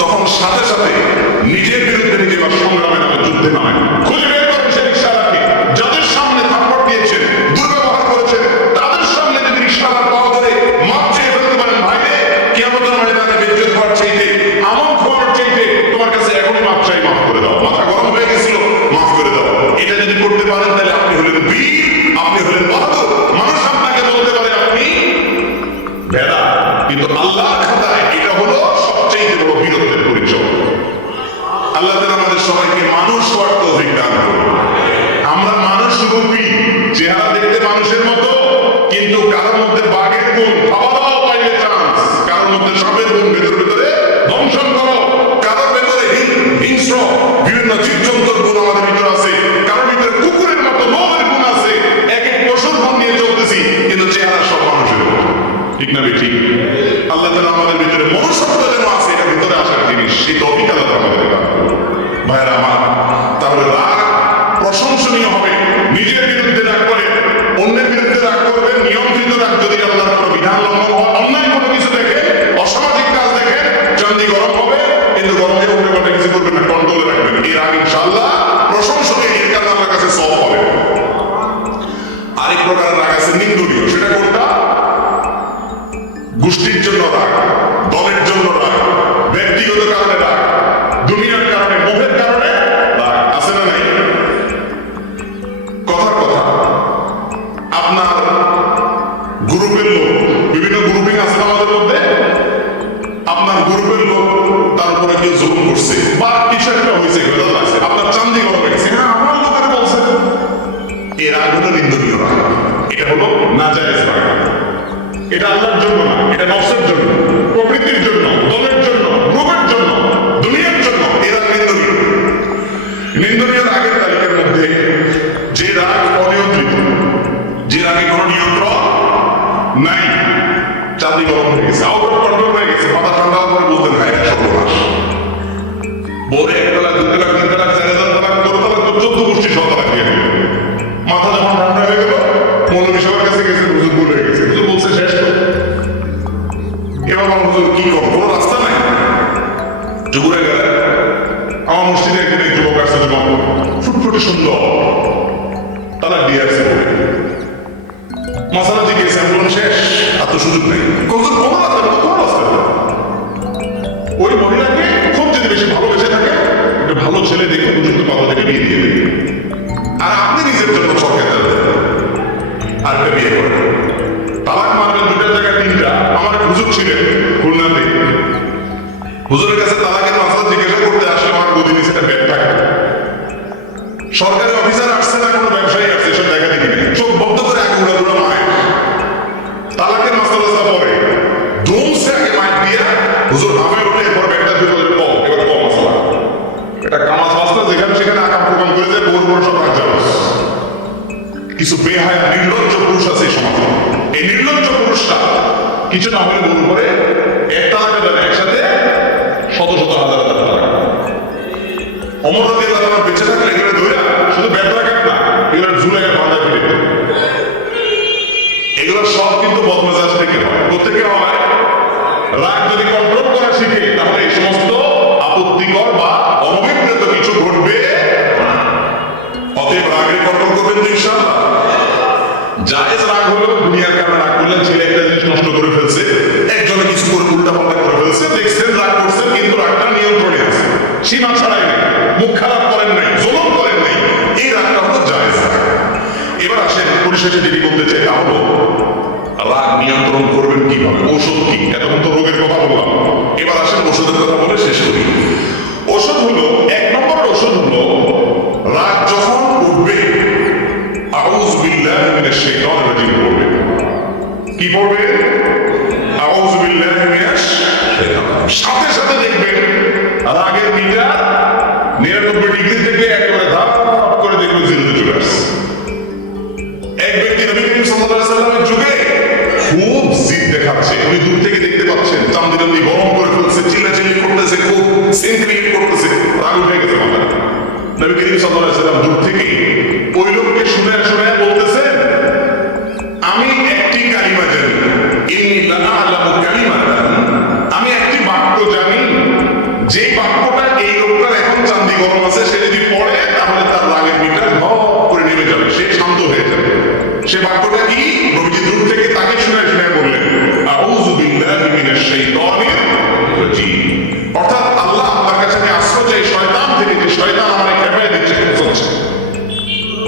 তখন সাথে সাথে নিজের বিরুদ্ধে নিজে বা সংগ্রামে নামে, যুদ্ধে নামে, খুঁজে বের করেন সে রিক্সাওয়ালাকে, যাদের সামনে থাপ্পড় দিয়েছেন, দুর্ব্যবহার করেছেন, তাদের সামনে যদি রিক্সাওয়ালার পাওয়া ধরে মাপ চেয়ে ফেলতে পারেন, ভাইরে কিয়ামতের ময়দানে বেজ্জত হওয়ার চাইতে, আমল খোয়ার চাইতে তোমার কাছে এখনই মাপ চাই, মাফ করে দাও, মাথা গরম হয়ে গেছিল, মাফ করে দাও। এটা যদি করতে পারেন তাহলে আপনি হলেন বীর, আপনি হলেন বাহাদুর। মানুষ আপনাকে বলতে পারে আপনি ভেড়া, কিন্তু আল্লাহর খাতায় এটা হলো সবচেয়ে বড় বীরত্বের পরিচয়। আল্লাহ তাআলা আমাদের সবাইকে মানুষ হওয়ার তৌফিক দান করুন। আমরা মানুষ রূপী, চেহারা দেখতে মানুষের মতো, কিন্তু কারোর মধ্যে বাঘের গুণ, খাওয়া দাওয়া পাইলে চান্স, কারোর মধ্যে সাপের গুণ ভেতরে ভেতরে দংশন করো, কারোর ভেতরে হিংস্র বিভিন্ন জীবজন্তুর গুণ আমাদের ভিতরে আছে, কারোর ভিতরে কুকুরের মতো লোভের গুণ আছে, এক এক পশুর গুণ নিয়ে চলতেছি, কিন্তু চেহারা সব মানুষের মতো। ঠিক না ঠিক? আল্লাহ তাআলা আমাদের ভিতরে মনুষ্যত্ব যেন আছে, এটা ভিতরে আসার জিনিস, সেই তৌফিক আল্লাহ তাআলা আমাদের দান করুন। ভাইরা আমার, তাহলে রাগ প্রশংসনীয় হবে। নিজের বিরুদ্ধে রাগ করে, অন্যের বিরুদ্ধে রাগ করবেন, নিয়ন্ত্রিত রাগ। যদি আল্লাহর কোনো বিধান লঙ্ঘন হয়, অন্যায় কোনো কিছু দেখে, অসামাজিক কাজ দেখে, চান্দি গরম হবে, কিন্তু গরমে উল্টে পাল্টে কিছু করবেন না, কন্ট্রোলে রাখবেন। এই রাগ ইনশাআল্লাহ প্রশংসনীয়, এর কারণে আল্লাহর কাছে সওয়াব হবে। আরেক প্রকারের রাগ আছে নিন্দনীয়। সেটা কোনটা? গোষ্ঠীর জন্য রাগ, দলের জন্য রাগ, ব্যক্তিগত কারণে রাগ, দুনিয়ার কারণে, মোহের কারণে রাগ। আছে না নাই? কথার কথা, আপনার গ্রুপের লোক, বিভিন্ন গ্রুপিং আছে আমাদের মধ্যে, আপনার গ্রুপের লোক তার উপরে কেউ জুলুম করছে বা কিছু একটা হয়েছে, আপনার চান্দি গরম হয়ে গেছে, হ্যাঁ আমার লোকের বলছে, এই রাগ হলো নিন্দনীয় রাগ। এটা হলো নাজায়েজ রাগ। এটা আল্লাহর জন্য না, এটা নফসের জন্য, প্রকৃতির জন্য, দলের জন্য, গ্রুপের জন্য, দুনিয়ার জন্য। এরা নিন্দনীয়। নিন্দনীয় রাগের তালিকার মধ্যে যে রাগ অনিয়ন্ত্রিত, যে রাগে কোনো নিয়ন্ত্রণ নাই, চাঁদি গরম হয়ে গেছে, আউট অফ কন্ট্রোল হয়ে গেছে, মাথা ঠান্ডা করে বলতেন না, এটা সর্বনাশ। বলে 1 তালাক, 2 তালাক, 3 তালাক, 4 তালাক, 4 তালাক, 14 গোষ্ঠী 6 তালাক দিয়ে দিল। মাথা যখন ঠান্ডা হয়ে গেল, মৌলভী সাহেবের কাছে গেছে, আমার মসজিদে একদিন এই যুবক আসছে, যুবক ফুটফুটে সুন্দর, তারা ডিআরসি বলে মাসালা জিজ্ঞেস আমি শেষ, আর তো সুযোগ নেই। কোন রাস্তা ওই মহিলাকে খুব যদি বেশি ভালোবেসে থাকে একটা ভালো ছেলে দেখে উপযুক্ত কথা থেকে বিয়ে দিয়ে দেবে, আর আপনি নিজের জন্য সরকার দেবেন আর একটা বিয়ে করেন। তালাক মারবেন দুটার জায়গায় তিনটা। আমার হুজুর ছিলেন খুলনাতে, হুজুরের কাছে তালাকের মাসলা জিজ্ঞাসা করতে আসলে আমার গদি নিচে একটা ব্যাগ থাকে। সরকারি অফিসার আসছে না কোনো ব্যবসায়ী আসছে, সব দেখা দেখি নেই, চোখ বন্ধ করে আগে উড়া উড়া মায় তালাকের মাসলা পরে ধুমসে আগে মাইক দিয়া হুজুর নামে উঠে এরপর ব্যাগটা ফিরে বলে কম, এবার কম মাসলা এটা কামাজ মাসলা যেখানে সেখানে আকাম প্রকাম করে যায়, বড় বড় সব রাখা কিছু বেহায়া নির্লজ্জ পুরুষ আছে এই সমাজে। এই নির্লজ্জ পুরুষটা কিছু না হলে বলুন করে একটা টাকা দেবে একসাথে শত শত হাজার হাজার টাকা। অমর রাদিয়াল্লাহু আনহু বেঁচে থাকলে এগুলো ধরে শুধু ব্যাটরা কাট না, এগুলো ঝুলে বাঁধা ফিরে, এগুলো সব কিন্তু বদমেজাজ থেকে হয়। প্রত্যেকে হয় রাগ যদি কন্ট্রোল করা শিখে তাহলে এই সমস্ত আপত্তিকর বা অনভিপ্রেত কিছু ঘটবে। অতএব রাগের কন্ট্রোল করবেন তো ইনশাআল্লাহ। জায়েজ রাগ হলো দুনিয়ার কারণে রাগ করলেন, ছেলে একটা জিনিস নষ্ট করে ফেলছে, একজনে কিছু করে উল্টা পাল্টা করে ফেলছে, দেখছেন রাগ করছেন কিন্তু রাগটা নিয়ন্ত্রণে আছে, সীমা ছাড়াই নাই, মুখ খারাপ করেন নাই, জুলুম করেন নাই, এই রাগটা হলো জায়েজ রাগ। এবার আসেন পরিশেষে যেটি বলতে চাই তা হলো রাগ নিয়ন্ত্রণ করবেন কিভাবে, ঔষধ কি। এতক্ষণ তো রোগের কথা বললাম, এবার আসেন ওষুধের কথা বলে শেষ করি। ওষুধ হলো, এক নম্বর ওষুধ হলো রাগ যখন উঠবে আউযু বিল্লাহি মিনাশ শাইতানির রাজিম পড়বে। কি পড়বে? আউযু বিল্লাহি মিনাশ শাইতানির। সাথে সাথে দেখবেন রাগের মিটার 99 ডিগ্রি থেকে একেবারে ধাপ করে দেখবেন জিরোতে চলে আসছে। এক ব্যক্তি নবী করিম সাল্লাল্লাহু আলাইহি সাল্লামের যুগে খুব জিদ দেখাচ্ছে, উনি দূর থেকে দেখতে পাচ্ছেন চান্দিরান্দি গরম করে ফেলছে, চিল্লাচিল্লি করতেছে, খুব সিনক্রিয়েট করতেছে, রাগ উঠে গেছে মাথায়। নবী করিম সাল্লাল্লাহু আলাইহি সাল্লাম দূর থেকে ওই লোককে শুনে শুনে বলতেছেন, আমি একটি কালিমা জানি, ইন্নী লাআলামু কালিমাতান, আমি একটি বাক্য জানি, যে বাক্যটা এই লোকটার এখন চান্দি গরম আছে, সে যদি পড়ে তাহলে তার রাগের মিটার ধপ করে নেমে যাবে, সে শান্ত হয়ে যাবে। সে বাক্যটা কি? নবীজি দূর থেকে তাকে শুনে শুনে বললেন, আউযু বিল্লাহি মিনাশ শাইতানির রাজিম। অর্থাৎ আল্লাহ আপনার কাছে আমি আশ্রয় চাই শয়তান থেকে, যে শয়তান আমাকে খেপায় দিচ্ছে, চলছে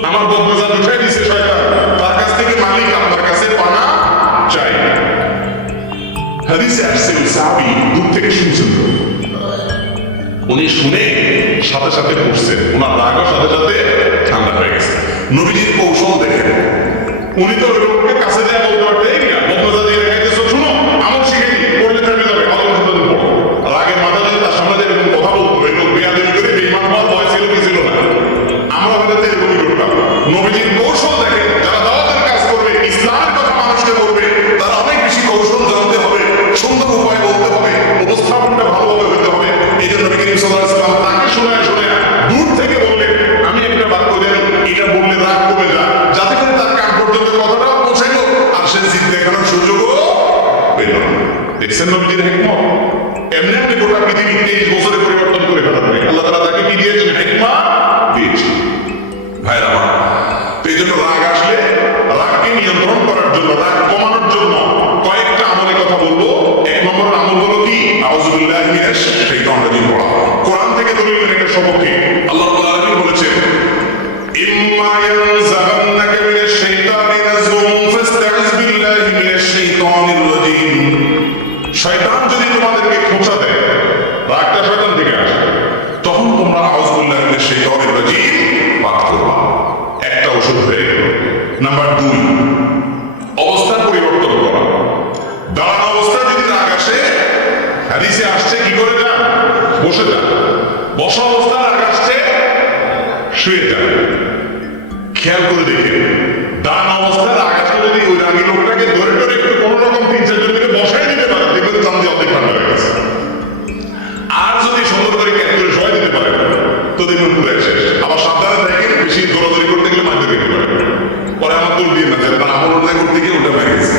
আমার বদমেজাজ উঠাই দিচ্ছে শয়তান, তার কাছ থেকে মালিক আপনার কাছে পানা চাই। হাদিসে আসছে ওই সাহাবী দূর থেকে শুনছেন, উনি শুনে সাথে সাথে পড়ছেন, ওনার রাগও সাথে সাথে ঠান্ডা হয়ে গেছে। নবীজির কৌশল দেখেন, উনি তো ওই লোককে কাছে দেয়া বলতে পারতেন না, বদমেজাজ দিয়ে দেখাইতেছ, শুনো আমল শিখে নি, পড়লে থেমে যাবে, ভালো কথা পড়ো। রাগের মাথা যদি তার সামনে এরকম কথা বলতো, এই লোক বেয়াদবি করে বেঈমান হওয়ার ভয় ছিল কি ছিল না? আমরা হয়তো এরকমই করতাম। নবীজির কৌশল দেখেন, যারা দাওয়াতের কাজ করবে, ইসলামের কথা মানুষকে বলবে, তারা অনেক বেশি কৌশল জানতে হবে, সুন্দর উপায় বলতে হবে, উপস্থাপনটা ভালোভাবে হতে হবে। এই জন্য নবী করিম সাল্লাল্লাহু আলাইহি ওয়াসাল্লাম তাকে শোনায় শোনায় দূর থেকে বললেন, আমি একটা বাক্য জানি, এটা বললে রাগ কমে যায়, যাতে করে তার কান পর্যন্ত কথাটাও পৌঁছাইল আর সে জিদ দেখানোর সুযোগও পেল না। দেখছেন নবীজির হিকমত? এমনি এমনি গোটা পৃথিবী 23 বছরে পরিবর্তন করে ফেলাবে। আল্লাহ তাআলা তাকে কি দিয়েছেন? হিকমত দিয়েছেন। ভাইরা আমার, এই জন্য রাগ আসলে রাগকে নিয়ন্ত্রণ করার জন্য, রাগ কমানোর জন্য কয়েকটা আমলের কথা বলবো। এক নম্বর আমল হলো কি? আউযু বিল্লাহি মিনাশ শাইতানির রাজিম পড়া। কোরআন থেকে দলিল এর সপক্ষে আল্লাহ রাব্বুল আলামিন বলেছেন, ইম্মা ইয়ানজাগান্নাকা মিনাশ শাইতানি নাযগুন ফাস্তাইজ বিল্লাহি মিনাশ শাইতানির রাজিম। শয়তান যদি তোমাদেরকে খোঁচা দেয়, রাগটা শয়তান থেকে আসে, তখন তোমরা আউযু বিল্লাহি মিনাশ শাইতানির রাজিম পাঠ করবা। একটা ওষুধ হয়ে গেল। নাম্বার 2, অবস্থা পরিবর্তন করা। দাঁড়ানো অবস্থায় যদি রাগ আসে, হাদিসে আসছে কি করে যান? বসে যান। বসা অবস্থায় রাগ আসছে, শুয়ে যান। খেয়াল করে দেখেন, দাঁড়ানো অবস্থায় রাগ আসলে যদি ওই রাগী লোকটাকে ধরে ধরে একটু কোনো রকম 3-4 জন মিলে বসাই দিতে পারে, দেখবেন চান্দি অর্ধেক ঠান্ডা হয়ে গেছে। আর যদি সুন্দর করে ক্যাপ করে সবাই দিতে পারে, তো দেখবেন পুরো শেষ। আবার সাবধানে থাকেন, বেশি দৌড়াদৌড়ি করতে গেলে মাঝে দেখতে পারে, পরে আমার দৌড় দিয়ে না যাবে, কারণ আমার ওটা করতে গিয়ে ওটা হয়ে গেছে।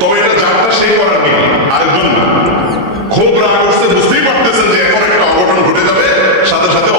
তবে এটা যারটা সেই করার নেই, আরেকজন খুব রাগ করছে, বুঝতেই পারতেছেন যে এখন একটা অঘটন ঘটে যাবে, সাথে সাথে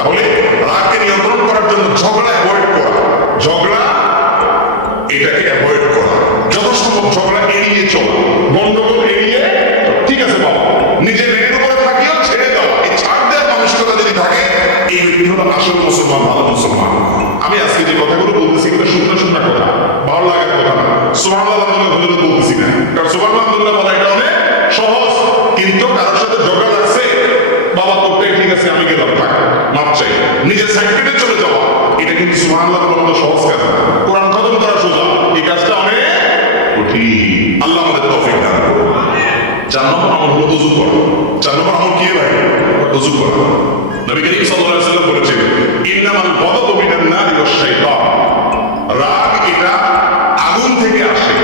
তাহলে রাগকে নিয়ন্ত্রণ করার জন্য ঝগড়া অ্যাভয়েড করা, ঝগড়া এটাকে অ্যাভয়েড করা, যত সম্ভব ঝগড়া এড়িয়ে চলা, গন্ডগোল এড়িয়ে, ঠিক আছে বাবা, নিজের রেগের উপরে থাকিও ছেড়ে দেওয়া, এই ছাড় দেওয়ার মানসিকতা যদি থাকে, এই ব্যক্তি হলো আসল মুসলমান, ভালো মুসলমান। আমি আজকে যে কথাগুলো বলতেছি এগুলো শুকনা শুকনা কথা, ভালো লাগার কথা না। সুবহানাল্লাহ বলে বলতেছি না, কারণ সুবহানাল্লাহ বলা এটা অনেক সহজ, কিন্তু কারোর সাথে ঝগড়া লাগছে, বাবা তোরটাই ঠিক আছে আমি গেলাম, থাক মাপ চাই, নিজের সাইকেলে চলে যাওয়া, এটা কিন্তু সুবহানাল্লাহ বলার মতো সহজ কাজ না। কোরআন খতম করা সোজা, এই কাজটা অনেক কঠিন। আল্লাহ আমাদের তৌফিক দান করুন। 4 নম্বর আমল হলো ওযু করা। 4 নম্বর আমল কি ভাই? ওযু করা। নবী করিম সাল্লাল্লাহু আলাইহি ওয়াসাল্লাম বলেছেন, ইন্নামাল গাদাবু মিনান নারি ওয়াশ শাইতান। রাগ এটা আগুন থেকে আসে।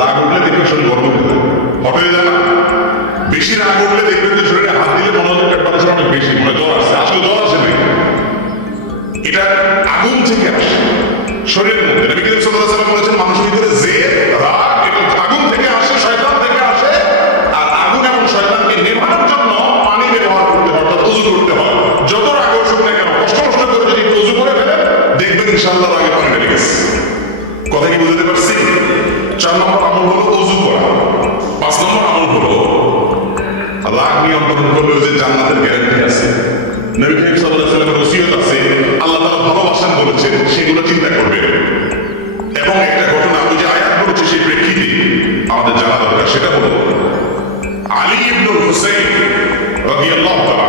রাগ উঠলে দেখবে শরীর গরম হয়ে যায়, হট হয়ে যায় না? বেশি রাগ উঠলে দেখবে যে শরীরে হাত দিলে মনে হয় টেম্পারেচার অনেক বেশি, মনে জ্বর আসছে, আসলে জ্বর আসে নাই, এটা আগুন থেকে আসে শরীরের মধ্যে। নবী করিম সাল্লাল্লাহু আলাইহি ওয়াসাল্লাম বলেছেন, মানুষের ভিতরে যে রাগ এটা আগুন থেকে আসে, শয়তান থেকে আসে, আর আগুন এবং শয়তানকে নেভানোর জন্য পানি ব্যবহার করতে হয়, অর্থাৎ ওযু করতে হয়। যত রাগ আসুক না কেন, কষ্ট করে যদি একটু ওযু করে ফেলেন, দেখবেন ইনশাআল্লাহ রাগে পানি ঢেলে গেছে। কথা কি বুঝতে পারছি? 4 নম্বর আমল হলো ওযু করা। 5 নম্বর আমল হলো রাগ নিয়ন্ত্রণ করলে যে জান্নাতের গ্যারান্টি আছে, নবী করিম সাল্লাল্লাহু আলাইহি ওয়াসাল্লামের ওসিয়ত আছে, আল্লাহ তাআলা ভালোবাসেন বলেছেন, সেগুলো চিন্তা করবেন। এবং একটা ঘটনা, ওই যে আয়াত বলেছে সেই প্রেক্ষিতে আমাদের জানা দরকার, সেটা হলো আলী ইবনুল হুসাইন রাদিয়াল্লাহু তাআলা।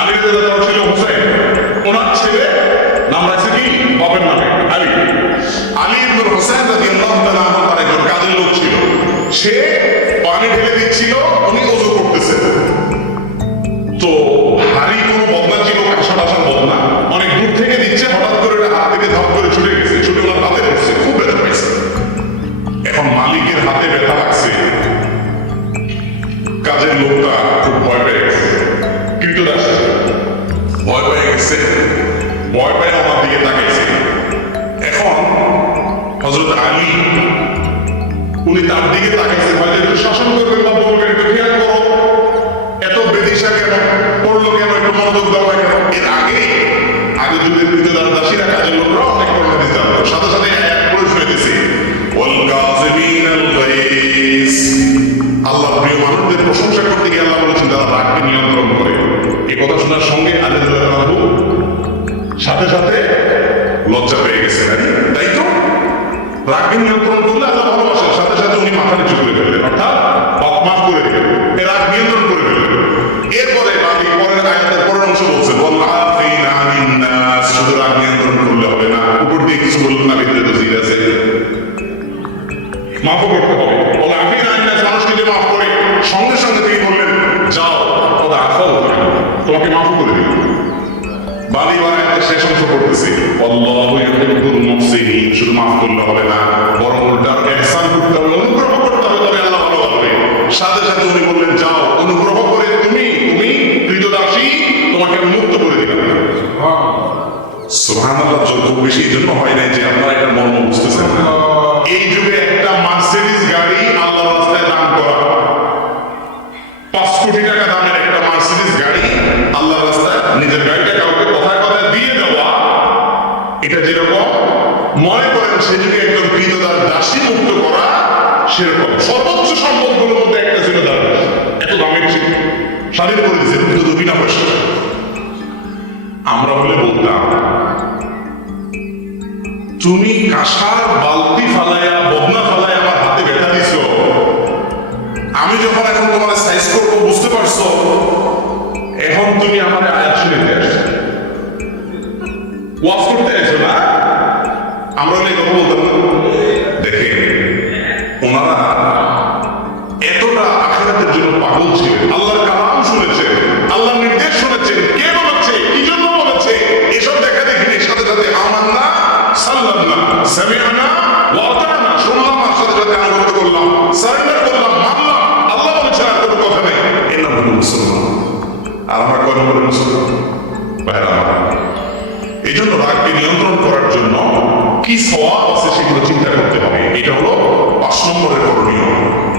আলী রাদিয়াল্লাহু ছিল হুসাইন, ওনার ছেলে নাম রাখছে কি বাবার নামে আলী। আলী ইবনুল হুসাইন রাদিয়াল্লাহু তাআলা তার একজন কাজের লোক ছিল, সে পানি ঢেলে দিচ্ছিল, উনি ওযু করতেছেন। তো ভারী কোনো বদনা ছিল, কাঁসা বদনা, অনেক দূর থেকে দিচ্ছে, হঠাৎ করে হাত থেকে ধাপ করে ছুটে গেছে, ছুটে ওনার হাতে পড়ছে, খুব ব্যথা পাইছে। এখন মালিকের হাতে ব্যথা লাগছে, কাজের লোকটা খুব ভয় পেয়ে গেছে, কীটদাস ভয় পেয়ে গেছে, ভয় পেয়ে আমার দিকে তাকাইছে। এখন হযরত আলী উনি তার দিকে তাকাইছে, হয়তো একটু শাসন করবেন বা বলবেন একটু খেয়াল করো, এত বেদিশা কেন পড়লো, কেন একটু মনোযোগ দেওয়া কেন। এর আগে যুগের কৃতদাস দাসীরা, কাজের লোকরা অনেক ধরনের দিতে হবে, সাথে সাথে এক করে শুয়ে দিছে, ওয়াল কাযিমিনাল গায়জ। আল্লাহ প্রিয় মানুষদের প্রশংসা করতে গিয়ে আল্লাহ বলেছেন যারা রাগকে নিয়ন্ত্রণ করে। এই কথা শোনার সঙ্গে আলী রাদিয়াল্লাহু আনহু সাথে সাথে লজ্জা পেয়ে গেছে, তাই তো? রাগকে নিয়ন্ত্রণ করলে আল্লাহ ভালোবাসেন, সাথে সাথে উনি মাথা নিচু করে ফেললেন, অর্থাৎ মাফ করে দিলেন, রাগ নিয়ন্ত্রণ করে ফেললেন। এরপরে পরের আয়াতের পরের অংশ বলছে, ওয়াল্লাযিনা আনিন নাস, শুধু রাগ নিয়ন্ত্রণ করলে হবে না, উপর দিয়ে কিছু বলুন না, ভিতরে তো জিদ আছে, মাফও করতে হবে। ওয়াল্লাযিনা আনিন নাস, মানুষকে যে মাফ করে, সঙ্গে সঙ্গে তিনি বললেন যাও ওটা আফাও তোমাকে মাফ করে দিল। বালি বানায় শেষ অংশ করতেছে, আল্লাহু ইউহিব্বুল মুহসিনিন, শুধু মাফ করলে হবে না, বরং উল্টা ইহসান করতে হবে, অনুগ্রহ করতে হবে, তবে আল্লাহ ভালোবাসবে। সাথে সাথে উনি বললেন যাও অনুগ্রহ করে তুমি কৃতদাসী, তোমাকে আমি মুক্ত করে দিলাম। সুবহানাল্লাহ। খুব বেশি এই জন্য হয় নাই যে আপনারা এটার মর্ম বুঝতেছেন না। এই যুগে একটা মার্সিডিজ গাড়ি আল্লাহর রাস্তায় দান করা, 5 কোটি টাকা দামের একটা মার্সিডিজ গাড়ি আল্লাহর রাস্তায়, নিজের গাড়িটা কাউকে কথায় কথায় দিয়ে দেওয়া, এটা যেরকম মনে করেন সে যুগে একজন কৃতদাস দাসী মুক্ত করা, সেরকম সর্বোচ্চ সম্পদগুলোর মধ্যে একটা ছিল তার, এত দামের ছিল, স্বাধীন করে দিয়েছে কিন্তু বিনা পয়সা। আমরা হলে বলতাম তুমি কাঁসার বালতি ফালাইয়া বদনা ফালাইয়া আমার হাতে ব্যথা দিছ, আমি যখন এখন তোমার সাইজ করবো বুঝতে পারছো, এখন তুমি আমার আয়াত শুনতে আসছো, ওয়াজ করতে আসছো না। আমরা এই কথা বলতাম না। দেখেন ওনারা এতটা আখিরাতের জন্য পাগল ছিলেন, আল্লাহর কালাম শুনেছেন, আল্লাহর নির্দেশ শুনেছেন, কে বলেছে, কি জন্য বলেছে, এসব দেখা দেখিনি, সাথে সাথে আমান্না সাল্লাল্লাহু সামি'না ওয়া আতা'না, শুনলাম আর সাথে সাথে আনুগত্য করলাম, সারেন্ডার করলাম, মানলাম, আল্লাহ বলেছেন, আর কোনো কথা নেই। এর নাম হলো মুসলমান। আর আমরা কয় নম্বরের মুসলমান ভাইরা আমার? এই জন্য রাগকে নিয়ন্ত্রণ করার জন্য কি সওয়াব আছে সেগুলো চিন্তা করতে হবে। এটা হলো 5 নম্বরের করণীয়,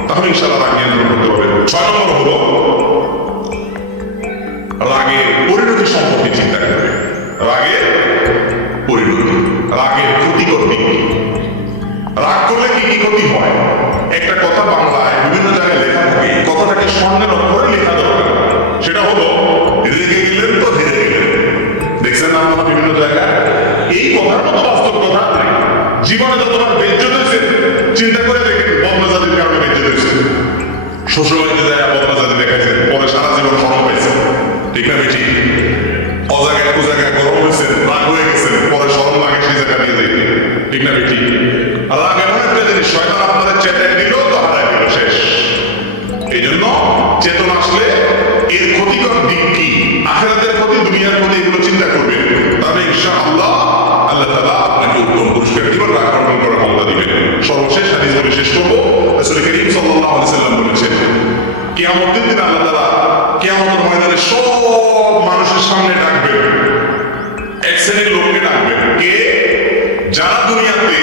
তাহলে ইনশাআল্লাহ রাগ নিয়ন্ত্রণ করতে পারবেন। 6 নম্বর হলো রাগের পরিণতি আপনারা বিভিন্ন জায়গায়, এই কথার মতো বাস্তব কথা নাই। জীবনে যতবার বেজ্জত হয়েছে চিন্তা করে দেখেন, বদনাজাতির কারণে বেজ্জত হয়েছে। শ্বশুরবাড়িতে যায় বদনাজাতি দেখাইছে, পরে সারা জীবন শরম পাইছে, ঠিক না বেশি? অজাগায় কুজাগায় গরম হয়েছে, রাগ হয়ে গেছে, পরে শরম লাগে সেই জায়গা দিয়ে যাইতে, ঠিক না বেশি? আর রাগ এমন একটা জিনিস, শয়তান আপনাদের চেতায় দিল তো হারাই দিল, শেষ। এই জন্য চেতন আসলে এর ক্ষতিকর দিক কি, আখিরাতের ক্ষতি, দুনিয়ার ক্ষতি, এগুলো চিন্তা করবেন, তাহলে ইনশাআল্লাহ আল্লাহ তাআলা আপনাকে উত্তম পুরস্কার দিবেন, রাগ কন্ট্রোল করার ক্ষমতা দিবেন। সর্বশেষ হাদিস বলে শেষ করবো। রাসূল করিম সাল্লাল্লাহু আলাইহি সাল্লাম বলেছেন, কিয়ামতের দিন আল্লাহ তাআলা কিয়ামতের ময়দানে সব মানুষের সামনে ডাকবেন, এক শ্রেণীর লোককে ডাকবেন, কে? যারা দুনিয়াতে